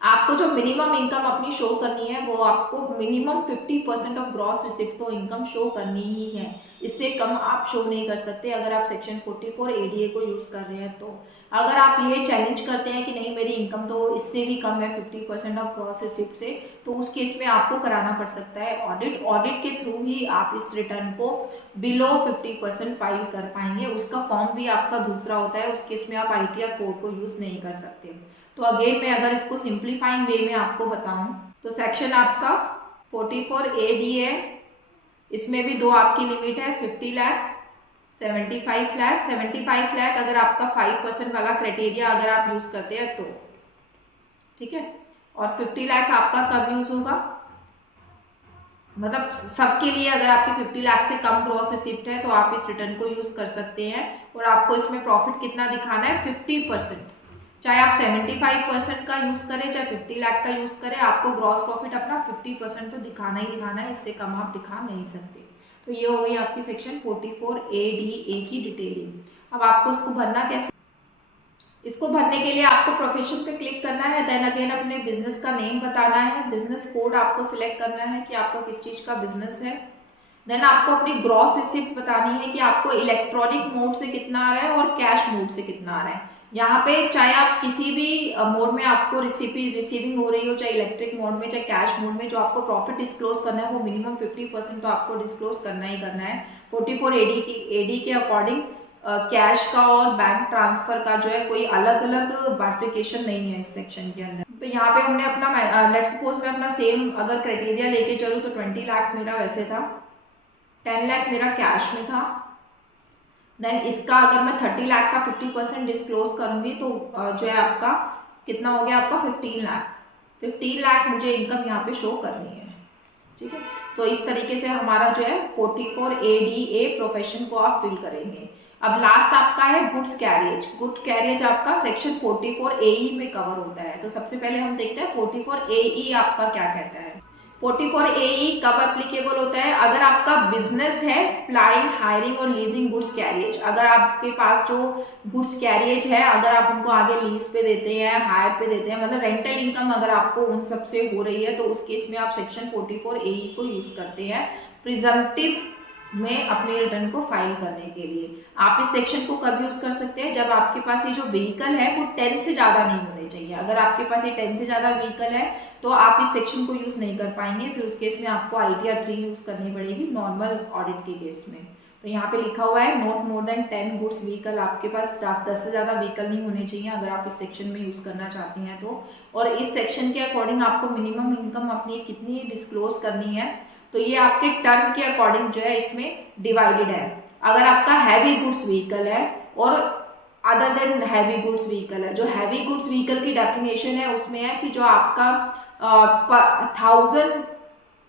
आपको जो मिनिमम इनकम अपनी शो करनी है वो आपको मिनिमम 50% ऑफ ग्रॉस रिसिप्ट तो इनकम शो करनी ही है, इससे कम आप शो नहीं कर सकते अगर आप सेक्शन 44ADA को यूज कर रहे हैं। तो अगर आप ये चैलेंज करते हैं कि नहीं मेरी इनकम तो इससे भी कम है 50% ऑफ ग्रॉस रिसिप्ट से, तो उस केस में आपको कराना पड़ सकता है ऑडिट। ऑडिट के थ्रू ही आप इस रिटर्न को बिलो 50% फाइल कर पाएंगे। उसका फॉर्म भी आपका दूसरा होता है, उस केस में आप ITR 4 को यूज नहीं कर सकते। तो अगेन मैं अगर इसको सिंप्लीफाइंग वे में आपको बताऊं तो सेक्शन आपका 44AD है, इसमें भी दो आपकी लिमिट है 50 लाख 75 लाख। 75 लाख अगर आपका 5% वाला क्राइटेरिया अगर आप यूज करते हैं तो ठीक है, और 50 लाख आपका कब यूज होगा, मतलब सबके लिए अगर आपकी 50 लाख से कम ग्रॉस रिसिप्ट है तो आप इस रिटर्न को यूज कर सकते हैं। और आपको इसमें प्रॉफिट कितना दिखाना है, 50%। चाहे आप 75% का यूज करें चाहे 50 लाख का यूज करें, आपको ग्रॉस प्रॉफिट अपना 50% तो दिखाना ही दिखाना है, इससे कम आप दिखा नहीं सकते। तो ये हो गई आपकी सेक्शन 44ADA की डिटेलिंग। अब आपको इसको भरना कैसे, इसको भरने के लिए आपको प्रोफेशन पे क्लिक करना है, देन अगेन अपने बिजनेस का नेम बताना है, बिजनेस कोड आपको सिलेक्ट करना है कि आपका किस चीज़ का बिजनेस है। देन आपको अपनी ग्रॉस रिसिप्ट बतानी है कि आपको इलेक्ट्रॉनिक मोड से कितना आ रहा है और कैश मोड से कितना आ रहा है। यहाँ पे चाहे आप किसी भी मोड में आपको रिसीविंग हो रही हो, चाहे इलेक्ट्रिक मोड में चाहे कैश मोड में, जो आपको प्रॉफिट डिस्क्लोज करना है वो मिनिमम 50% तो आपको डिस्क्लोज करना ही करना है। 44AD के अकॉर्डिंग कैश का और बैंक ट्रांसफर का जो है कोई अलग अलग बाइफिकेशन नहीं है इस सेक्शन के अंदर। तो यहाँ पे हमने अपना लेट्स सपोज मैं अपना सेम अगर क्राइटेरिया लेके चलूँ तो 20 लाख मेरा वैसे था, 10 लाख मेरा कैश में था। देन इसका अगर मैं 30 लाख का 50% डिस्क्लोज करूंगी तो जो है आपका कितना हो गया, आपका 15 लाख। 15 लाख मुझे इनकम यहाँ पे शो करनी है, ठीक है। तो इस तरीके से हमारा जो है 44ADA प्रोफेशन को आप फिल करेंगे। अब लास्ट आपका है गुड्स कैरियज। गुड कैरियज आपका सेक्शन 44AE में कवर होता है। तो सबसे पहले हम देखते हैं 44AE आपका क्या कहता है। 44AE कब एप्लीकेबल होता है? अगर आपका बिजनेस है प्लाइंग, हायरिंग और लीजिंग गुड्स कैरियज, अगर आपके पास जो गुड्स कैरियज है अगर आप उनको आगे लीज पे देते हैं, हायर पे देते हैं, मतलब रेंटल इनकम अगर आपको उन सब से हो रही है, तो उस केस में आप सेक्शन 44AE को यूज करते हैं प्रिजम्पटिव में अपने रिटर्न को फाइल करने के लिए। आप इस सेक्शन को कब यूज कर सकते हैं? जब आपके पास ये जो व्हीकल है वो 10 से ज्यादा नहीं होने चाहिए। अगर आपके पास ये 10 से ज्यादा व्हीकल है तो आप इस सेक्शन को यूज नहीं कर पाएंगे, फिर उस केस में आपको ITR 3 यूज करनी पड़ेगी नॉर्मल ऑडिट के केस में। तो यहाँ पे लिखा हुआ है not more than 10 goods vehicle, आपके पास 10 से ज्यादा व्हीकल नहीं होने चाहिए अगर आप इस सेक्शन में यूज करना चाहते हैं तो। और इस सेक्शन के अकॉर्डिंग आपको मिनिमम इनकम अपनी कितनी डिस्क्लोज करनी है, तो ये आपके टर्न के अकॉर्डिंग जो है इसमें डिवाइडेड है। अगर आपका हैवी गुड्स व्हीकल है और other than heavy goods vehicle है, जो हैवी गुड्स व्हीकल की डेफिनेशन है उसमें है कि जो आपका 1000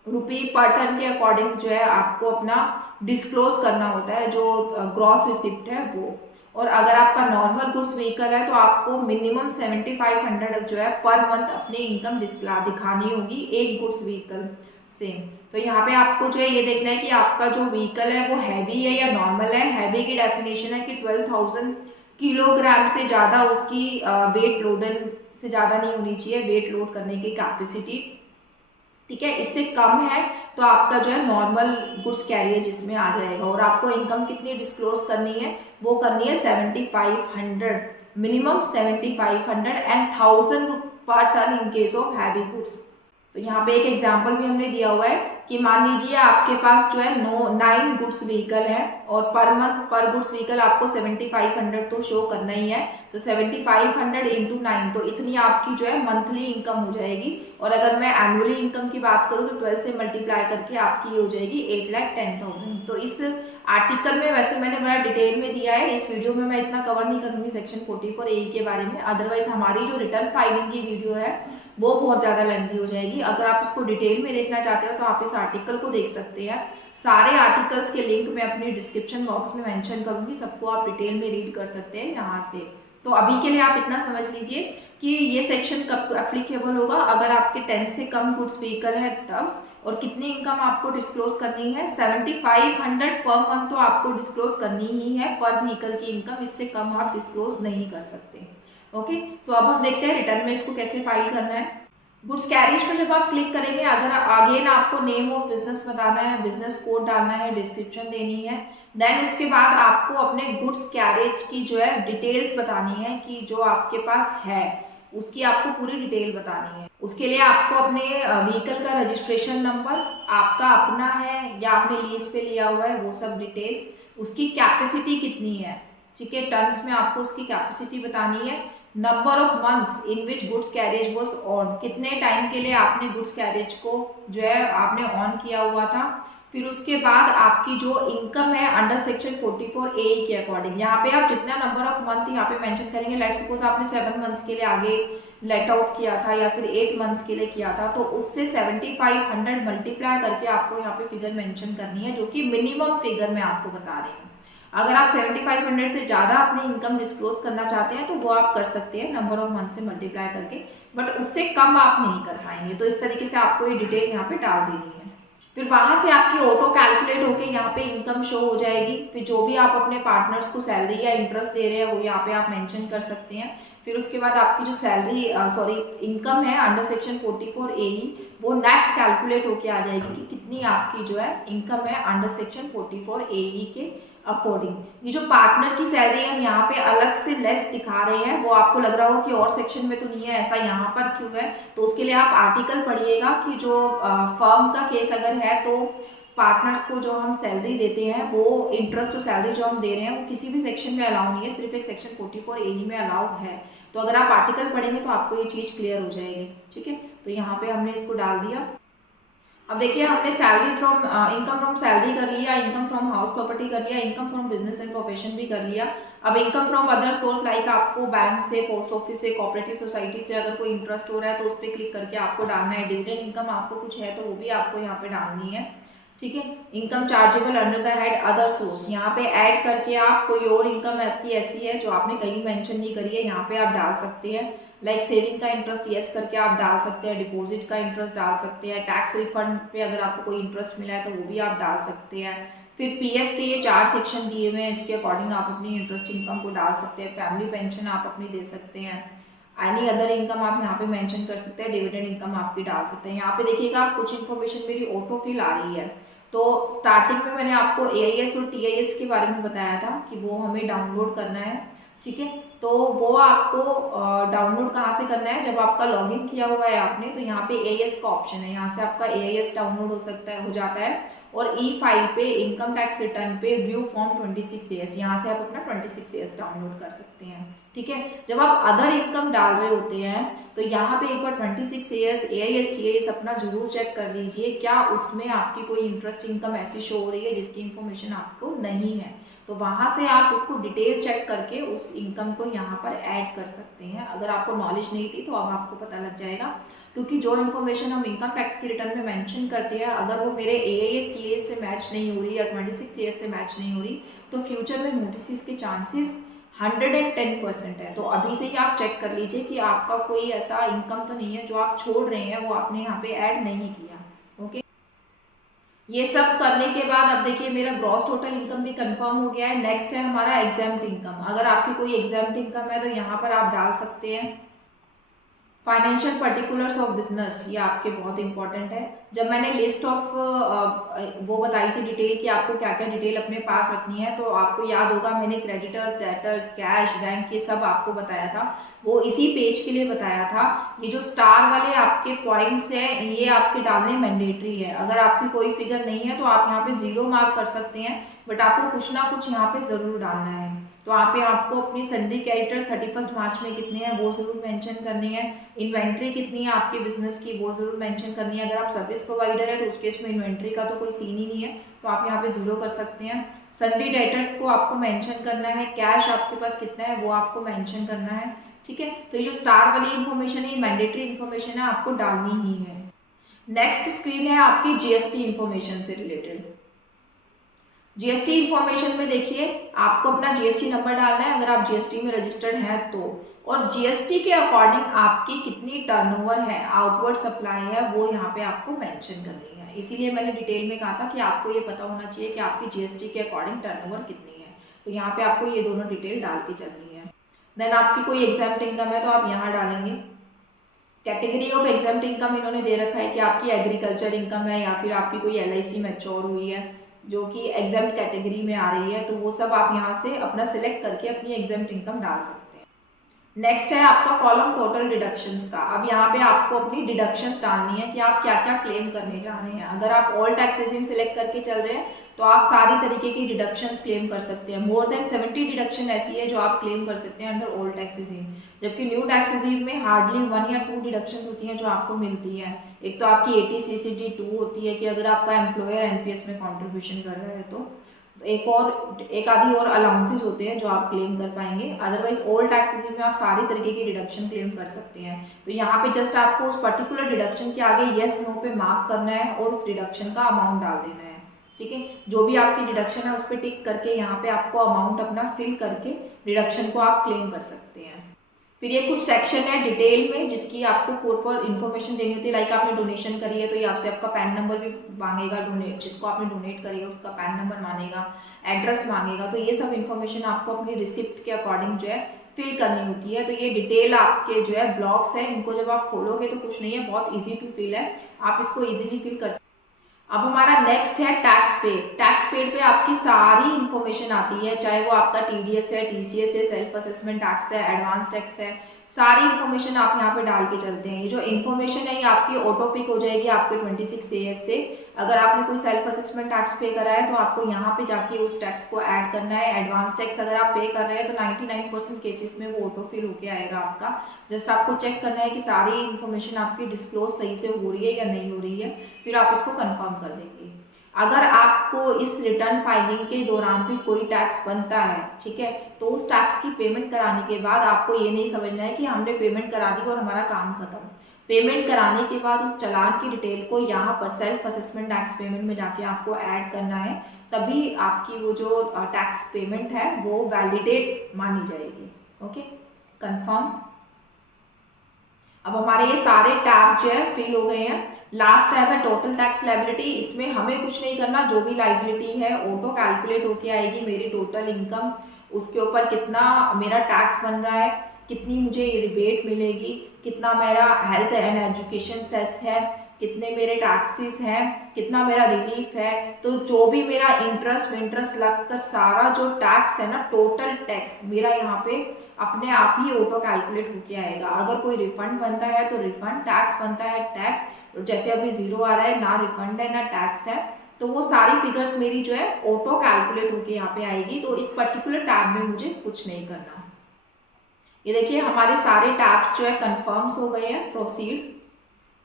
रुपये पर टन के अकॉर्डिंग जो है आपको अपना डिस्क्लोज करना होता है, जो ग्रॉस रिसिप्ट है वो। और अगर आपका नॉर्मल गुड्स व्हीकल है तो आपको मिनिमम 7500 जो है पर मंथ अपनी इनकम दिखानी होगी एक गुड्स व्हीकल से। तो यहाँ पे आपको जो है ये देखना है कि आपका जो व्हीकल है वो हैवी है या नॉर्मल है। हैवी की डेफिनेशन है कि 12,000 किलोग्राम से ज़्यादा उसकी वेट लोडन से ज़्यादा नहीं होनी चाहिए, वेट लोड करने की कैपेसिटी, ठीक है। इससे कम है तो आपका जो है नॉर्मल गुड्स कैरियर जिसमें आ जाएगा। और आपको इनकम कितनी डिस्क्लोज करनी है? वो करनी है 7500, minimum 7500 and 1000 per ton in case of heavy goods. तो यहाँ पे एक एग्जाम्पल भी हमने दिया हुआ है कि मान लीजिए आपके पास जो है 9 गुड्स व्हीकल है और पर मंथ पर गुड्स व्हीकल आपको 7500 तो शो करना ही है, तो 7500 इंटू 9 तो इतनी आपकी जो है मंथली इनकम हो जाएगी। और अगर मैं एनुअली इनकम की बात करूँ तो 12 से मल्टीप्लाई करके आपकी ये हो जाएगी 8,10,000। तो इस आर्टिकल में वैसे मैंने बड़ा डिटेल में दिया है, इस वीडियो में मैं इतना कवर नहीं करूँगी सेक्शन 44AE के बारे में, अदरवाइज हमारी जो रिटर्न फाइलिंग की वीडियो है वो बहुत ज़्यादा लेंथी हो जाएगी। अगर आप इसको डिटेल में देखना चाहते हो तो आप इस आर्टिकल को देख सकते हैं। सारे आर्टिकल्स के लिंक मैं अपने डिस्क्रिप्शन बॉक्स में मेंशन करूंगी, सबको आप डिटेल में रीड कर सकते हैं यहाँ से। तो अभी के लिए आप इतना समझ लीजिए कि ये सेक्शन कब एप्लीकेबल होगा? अगर आपके 10 से कम गुड्स व्हीकल है तब। और कितनी इनकम आपको डिस्क्लोज करनी है? 7500 पर मंथ तो आपको डिस्क्लोज करनी ही है पर व्हीकल की इनकम, इससे कम आप डिस्क्लोज नहीं कर सकते। ओके, तो अब हम देखते हैं रिटर्न में इसको कैसे फाइल करना है। गुड्स कैरिज पर जब आप क्लिक करेंगे, अगर अगेन आपको नेम ऑफ बिजनेस बताना है, बिजनेस कोड डालना है, डिस्क्रिप्शन देनी है, देन उसके बाद आपको अपने गुड्स कैरिज की जो है डिटेल्स बतानी है कि जो आपके पास है उसकी आपको पूरी डिटेल बतानी है। उसके लिए आपको अपने व्हीकल का रजिस्ट्रेशन नंबर, आपका अपना है या आपने लीज पे लिया हुआ है वो सब डिटेल, उसकी कैपेसिटी कितनी है, ठीक है, टन्स में आपको उसकी कैपेसिटी बतानी है, number of months in which goods carriage was on, कितने टाइम के लिए आपने गुड्स कैरेज को जो है आपने ऑन किया हुआ था। फिर उसके बाद आपकी जो इनकम है अंडर सेक्शन 44AE के अकॉर्डिंग, यहाँ पे आप जितना नंबर ऑफ मंथ यहाँ पे मेंशन करेंगे, लेट सपोज आपने 7 मंथ्स के लिए आगे लेट आउट किया था या फिर 8 मंथ्स के लिए किया था, तो उससे 7500 मल्टीप्लाई करके आपको यहाँ पे फिगर मेंशन करनी है, जो कि मिनिमम फिगर मैं आपको बता रही हूँ। अगर आप 7500 से ज़्यादा अपनी इनकम डिस्क्लोज करना चाहते हैं तो वो आप कर सकते हैं नंबर ऑफ मंथ से मल्टीप्लाई करके, बट उससे कम आप नहीं कर पाएंगे। तो इस तरीके से आपको ये डिटेल यहाँ पे डाल देनी है। फिर वहाँ से आपकी ऑटो कैलकुलेट होके यहाँ पे इनकम शो हो जाएगी। फिर जो भी आप अपने पार्टनर्स को सैलरी या इंटरेस्ट दे रहे हैं वो यहाँ पे आप मेंशन कर सकते हैं। फिर उसके बाद आपकी जो इनकम है अंडर सेक्शन 44AE वो नेट कैलकुलेट होके आ जाएगी कि कितनी आपकी जो है इनकम है अंडर सेक्शन 44AE के अकॉर्डिंग। ये जो पार्टनर की सैलरी हम यहाँ पे अलग से लेस दिखा रहे हैं, वो आपको लग रहा हो कि और सेक्शन में तो नहीं है, ऐसा यहाँ पर क्यों है? तो उसके लिए आप आर्टिकल पढ़िएगा कि जो फर्म का केस अगर है तो पार्टनर्स को जो हम सैलरी देते हैं वो इंटरेस्ट और सैलरी जो हम दे रहे हैं वो किसी भी सेक्शन में अलाउ नहीं है, सिर्फ एक सेक्शन 44AE में अलाउ है। तो अगर आप आर्टिकल पढ़ेंगे तो आपको ये चीज़ क्लियर हो जाएगी, ठीक है। तो यहाँ पे हमने इसको डाल दिया। अब देखिए हमने salary from income from salary कर लिया, इनकम फ्रॉम हाउस प्रॉपर्टी कर लिया, income from business and profession भी कर लिया। अब income from other source like आपको बैंक से, पोस्ट ऑफिस से, कोऑपरेटिव सोसाइटी से अगर कोई इंटरेस्ट हो रहा है तो उस पर क्लिक करके आपको डालना है। डिविडेंड इनकम आपको कुछ है तो वो भी आपको यहाँ पे डालनी है, ठीक है। Income chargeable under the head other source, यहाँ पे ऐड करके आप कोई और इनकम आपकी ऐसी है जो आपने कहीं मेंशन नहीं करी है यहाँ पे आप डाल सकते हैं। लाइक सेविंग का इंटरेस्ट यस करके आप डाल सकते हैं, डिपॉजिट का इंटरेस्ट डाल सकते हैं, टैक्स रिफंड पे अगर आपको कोई इंटरेस्ट मिला है तो वो भी आप डाल सकते हैं। फिर पीएफ के ये 4 सेक्शन दिए हुए हैं, इसके अकॉर्डिंग आप अपनी इंटरेस्ट इनकम को डाल सकते हैं। फैमिली पेंशन आप अपनी दे सकते हैं, एनी अदर इनकम आप यहाँ पे मेंशन कर सकते हैं, डिविडेंड इनकम आपकी डाल सकते हैं। यहाँ पे देखिएगा कुछ इन्फॉर्मेशन मेरी ऑटो फिल आ रही है। तो स्टार्टिंग में मैंने आपको एआईएस और टीआईएस के बारे में बताया था कि वो हमें डाउनलोड करना है, ठीक है। तो वो आपको डाउनलोड कहाँ से करना है, जब आपका लॉगिन किया हुआ है आपने तो यहाँ पे एआईएस का ऑप्शन है, यहाँ से आपका एआईएस डाउनलोड हो सकता है, हो जाता है। और ई फाइल पे इनकम टैक्स रिटर्न पे व्यू फॉर्म 26 यहाँ से आप अपना 26 डाउनलोड कर सकते हैं, ठीक है। जब आप अदर इनकम डाल रहे होते हैं तो यहाँ पे एक बार 26 एआईएस टीआईएस अपना जरूर चेक कर लीजिए, क्या उसमें आपकी कोई इंटरेस्ट इनकम ऐसी शो हो रही है जिसकी इन्फॉर्मेशन आपको नहीं है। तो वहाँ से आप उसको डिटेल चेक करके उस इनकम को यहाँ पर ऐड कर सकते हैं। अगर आपको नॉलेज नहीं थी तो अब आपको पता लग जाएगा, क्योंकि जो इन्फॉर्मेशन हम इनकम टैक्स की रिटर्न में मेंशन करते हैं अगर वो मेरे एआईएस टीआईएस से मैच नहीं हो रही या 26 एएस से मैच नहीं हो रही तो फ्यूचर में नोटिस के चांसेस 110% है। तो अभी से ही आप चेक कर लीजिए कि आपका कोई ऐसा इनकम तो नहीं है जो आप छोड़ रहे हैं, वो आपने यहाँ पे ऐड नहीं किया। ओके, ये सब करने के बाद अब देखिए मेरा ग्रॉस टोटल इनकम भी कंफर्म हो गया है। नेक्स्ट है हमारा एग्जाम्प्ट इनकम। अगर आपकी कोई एग्जाम्प्ट इनकम है तो यहाँ पर आप डाल सकते हैं। फाइनेंशियल पर्टिकुलर्स ऑफ बिजनेस, ये आपके बहुत इंपॉर्टेंट है। जब मैंने लिस्ट ऑफ वो बताई थी डिटेल कि आपको क्या क्या डिटेल अपने पास रखनी है, तो आपको याद होगा मैंने क्रेडिटर्स, डेटर्स, कैश, बैंक ये सब आपको बताया था। वो इसी पेज के लिए बताया था। ये जो स्टार वाले आपके पॉइंट्स हैं ये आपके डालने मैंडेटरी है। अगर आपकी कोई फिगर नहीं है तो आप यहाँ पे 0 मार्क कर सकते हैं, बट आपको कुछ ना कुछ यहाँ पे जरूर डालना है। तो आप पे आपको अपनी सन्ड्री क्रेडिटर्स 31 मार्च में कितने हैं वो जरूर मेंशन करनी है। इन्वेंट्री कितनी है आपके बिजनेस की वो जरूर मेंशन करनी है। अगर आप सर्विस प्रोवाइडर है तो उस केस में इन्वेंट्री का तो कोई सीन ही नहीं है, तो आप यहाँ पे 0 कर सकते हैं। सन्ड्री डेटर्स को आपको मेंशन करना है। कैश आपके पास कितना है वो आपको मेंशन करना है, ठीक है। तो ये जो स्टार वाली इन्फॉर्मेशन है ये मैंडेटरी इन्फॉर्मेशन है, आपको डालनी ही है। नेक्स्ट स्क्रीन है आपकी जीएसटी इन्फॉर्मेशन से रिलेटेड। जीएसटी इन्फॉर्मेशन में देखिए आपको अपना जीएसटी नंबर डालना है अगर आप जीएसटी में रजिस्टर्ड हैं तो, और जीएसटी के अकॉर्डिंग आपकी कितनी टर्नओवर है, आउटवर्ड सप्लाई है, वो यहाँ पे आपको मेंशन करनी है। इसीलिए मैंने डिटेल में कहा था कि आपको ये पता होना चाहिए कि आपकी जीएसटी के अकॉर्डिंग टर्नओवर कितनी है। तो यहाँ पे आपको ये दोनों डिटेल डाल के चलनी है। देन आपकी कोई एग्जाम्प्ट इनकम है तो आप यहाँ डालेंगे। कैटेगरी ऑफ एग्जाम्प्ट इनकम इन्होंने दे रखा है कि आपकी एग्रीकल्चर इनकम है या फिर आपकी कोई एलआईसी मैच्योर हुई है जो कि एग्जाम्प्ट कैटेगरी में आ रही है, तो वो सब आप यहाँ से अपना सिलेक्ट करके अपनी एग्जाम्प्ट इनकम डाल सकते हैं। नेक्स्ट है आपका कॉलम टोटल डिडक्शंस का। अब यहाँ पे आपको अपनी डिडक्शंस डालनी है कि आप क्या क्या क्लेम करने जा रहे हैं। अगर आप ऑल टैक्सेस सिलेक्ट करके चल रहे हैं तो आप सारी तरीके की डिडक्शंस क्लेम कर सकते हैं। मोर देन 70 डिडक्शन ऐसी है जो आप क्लेम कर सकते हैं अंडर ओल्ड टैक्स रेजिम, जबकि न्यू टैक्स रेजिम में हार्डली 1 या 2 डिडक्शंस होती हैं जो आपको मिलती हैं। एक तो आपकी 80 CCT 2 होती है कि अगर आपका एम्प्लॉयर एनपीएस में कॉन्ट्रीब्यूशन कर रहा है तो एक आधी और अलाउंसेस होते हैं जो आप क्लेम कर पाएंगे। अदरवाइज ओल्ड टैक्स रेजिम में आप सारी तरीके की डिडक्शन क्लेम कर सकते हैं। तो यहाँ पे जस्ट आपको उस पर्टिकुलर डिडक्शन के आगे येस नो पे मार्क करना है और उस डिडक्शन का अमाउंट डाल देना है, ठीक है। जो भी आपकी डिडक्शन है उस पर टिक करके यहाँ पे आपको अमाउंट अपना फिल करके डिडक्शन को आप क्लेम कर सकते हैं। फिर ये कुछ सेक्शन है डिटेल में जिसकी आपको प्रॉपर इन्फॉर्मेशन देनी होती है। लाइक आपने डोनेशन करी है तो ये आपसे आपका पैन नंबर भी मांगेगा, डोनेट जिसको आपने डोनेट करी है उसका पैन नंबर मांगेगा, एड्रेस मांगेगा। तो ये सब इन्फॉर्मेशन आपको अपनी रिसिप्ट के अकॉर्डिंग जो है फिल करनी होती है। तो ये डिटेल आपके जो है ब्लॉक्स है, इनको जब आप खोलोगे तो कुछ नहीं है, बहुत ईजी टू फिल है, आप इसको ईजिली फिल कर सकते हैं। अब हमारा नेक्स्ट है टैक्स पेड। टैक्स पेड पे आपकी सारी इन्फॉर्मेशन आती है, चाहे वो आपका टीडीएस है, टीसीएस है, सेल्फ असेसमेंट टैक्स है, एडवांस टैक्स है, सारी इन्फॉर्मेशन आप यहाँ पे डाल के चलते हैं। ये जो इन्फॉर्मेशन है ये आपकी ऑटो पिक हो जाएगी आपके 26 AS से। अगर आपने कोई सेल्फ असेसमेंट टैक्स पे करा है तो आपको यहाँ पे जाके उस टैक्स को ऐड करना है। एडवांस टैक्स अगर आप पे कर रहे हैं तो 99% केसेस में वो ऑटो फिल होके आएगा आपका। जस्ट आपको चेक करना है कि सारी इन्फॉर्मेशन आपकी डिस्क्लोज सही से हो रही है या नहीं हो रही है, फिर आप इसको कंफर्म कर देंगे। अगर आपको इस रिटर्न फाइलिंग के दौरान भी कोई टैक्स बनता है, ठीक है, तो उस टैक्स की पेमेंट कराने के बाद आपको ये नहीं समझना है कि हमने पेमेंट करा दी और हमारा काम खत्म। पेमेंट कराने के बाद उस चालान की डिटेल को यहाँ पर सेल्फ असेसमेंट टैक्स पेमेंट में जाके आपको ऐड करना है, तभी आपकी वो जो टैक्स पेमेंट है वो वैलिडेट मानी जाएगी। Okay, confirm. अब हमारे ये सारे टैब जो है फिल हो गए हैं। लास्ट टैब है टोटल टैक्स लायबिलिटी। इसमें हमें कुछ नहीं करना, जो भी लायबिलिटी है ऑटो कैलकुलेट होके आएगी मेरी टोटल इनकम, उसके ऊपर कितना मेरा टैक्स बन रहा है, कितनी मुझे रिबेट मिलेगी, कितना मेरा हेल्थ एंड एजुकेशन सेस है, कितने मेरे टैक्सेस हैं, कितना मेरा रिलीफ है। तो जो भी मेरा इंटरेस्ट लगकर सारा जो टैक्स है ना, टोटल टैक्स मेरा यहाँ पे अपने आप ही ऑटो कैलकुलेट होके आएगा। अगर कोई रिफंड बनता है तो रिफंड, टैक्स बनता है टैक्स, जैसे अभी जीरो आ रहा है, ना रिफंड है ना टैक्स है, तो वो सारी फिगर्स मेरी जो है ऑटो कैलकुलेट होके यहाँ पे आएगी। तो इस पर्टिकुलर टैब में मुझे कुछ नहीं करना। ये देखिए हमारे सारे टैब्स जो है कंफर्म्स हो गए हैं।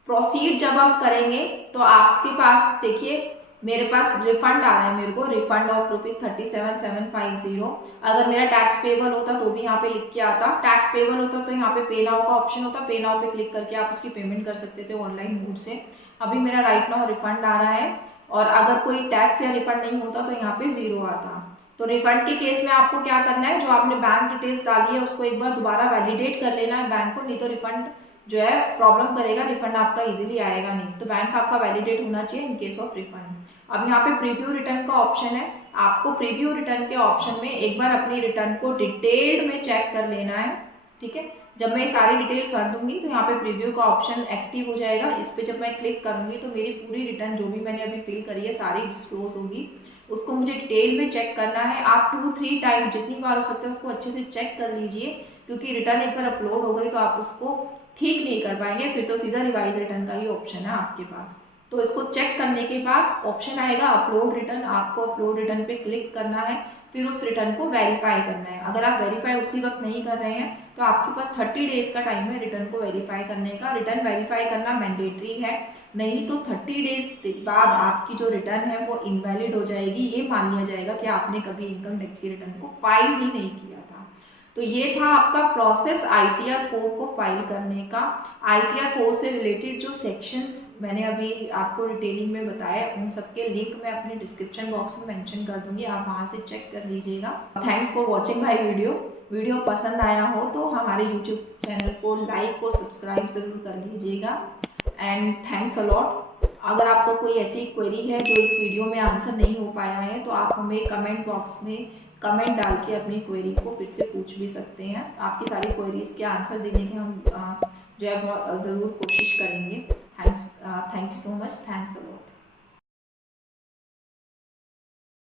प्रोसीड जब हम करेंगे तो आपके पास देखिए मेरे पास रिफंड आ रहा है, मेरे को रिफंड ऑफ ₹37,750। अगर मेरा टैक्स पेबल होता तो भी यहाँ पे लिख के आता, टैक्स पेबल होता तो यहाँ पे पे नाउ का ऑप्शन होता, पे नाउ पे क्लिक करके आप उसकी पेमेंट कर सकते थे ऑनलाइन मोड से। अभी मेरा राइट नाउ रिफंड आ रहा है, और अगर कोई टैक्स या रिफंड नहीं होता तो यहाँ पे जीरो आता। तो रिफंड के केस में आपको क्या करना है, जो आपने बैंक डिटेल्स डाली है उसको एक बार दोबारा वैलिडेट कर लेना है बैंक को, नहीं तो रिफंड जो है प्रॉब्लम करेगा, रिफंड आपका इजीली आएगा नहीं। तो बैंक आपका वैलिडेट होना चाहिए इन केस ऑफ रिफंड। अब यहाँ पे प्रीव्यू रिटर्न का ऑप्शन है, आपको प्रीव्यू रिटर्न के ऑप्शन में एक बार अपनी रिटर्न को डिटेल्ड में चेक कर लेना है। ठीक है, जब मैं सारी डिटेल कर दूंगी तो यहाँ पे प्रीव्यू का ऑप्शन एक्टिव हो जाएगा। इस पे जब मैं क्लिक करूंगी तो मेरी पूरी रिटर्न जो भी मैंने अभी फिल करी है सारी डिस्क्लोज होगी। उसको मुझे डिटेल में चेक करना है। आप 2-3 टाइम जितनी बार हो सकता है उसको अच्छे से चेक कर लीजिए, क्योंकि रिटर्न एक बार अपलोड हो गई तो आप उसको ठीक नहीं कर पाएंगे, फिर तो सीधा रिवाइज रिटर्न का ही ऑप्शन है आपके पास। तो इसको चेक करने के बाद ऑप्शन आएगा अपलोड रिटर्न, आपको अपलोड रिटर्न पे क्लिक करना है, फिर उस रिटर्न को वेरीफाई करना है। अगर आप वेरीफाई उसी वक्त नहीं कर रहे हैं तो आपके पास 30 डेज का टाइम है रिटर्न को वेरीफाई करने का। रिटर्न वेरीफाई करना मैंडेटरी है, नहीं तो 30 डेज बाद आपकी जो रिटर्न है वो इनवैलिड हो जाएगी। ये मान लिया जाएगा कि आपने कभी इनकम टैक्स की रिटर्न को फाइल ही नहीं किया था। तो ये था आपका प्रोसेस ITR 4 को फाइल करने का। ITR 4 से रिलेटेड जो सेक्शंस मैंने अभी आपको डिटेलिंग में बताया, उन सबके लिंक मैं अपने डिस्क्रिप्शन बॉक्स में मेंशन कर दूंगी, आप वहाँ से चेक कर लीजिएगा। Thanks for watching my video पसंद आया हो तो हमारे यूट्यूब चैनल को लाइक और सब्सक्राइब ज़रूर कर लीजिएगा। And thanks a lot. अगर आपको कोई ऐसी क्वेरी है जो इस वीडियो में आंसर नहीं हो पाया है तो आप हमें कमेंट बॉक्स में कमेंट डाल के अपनी क्वेरी को फिर से पूछ भी सकते हैं। आपकी सारी क्वेरीज के आंसर देने की हम जो है बहुत ज़रूर कोशिश करेंगे। Thank you so much, thanks a lot.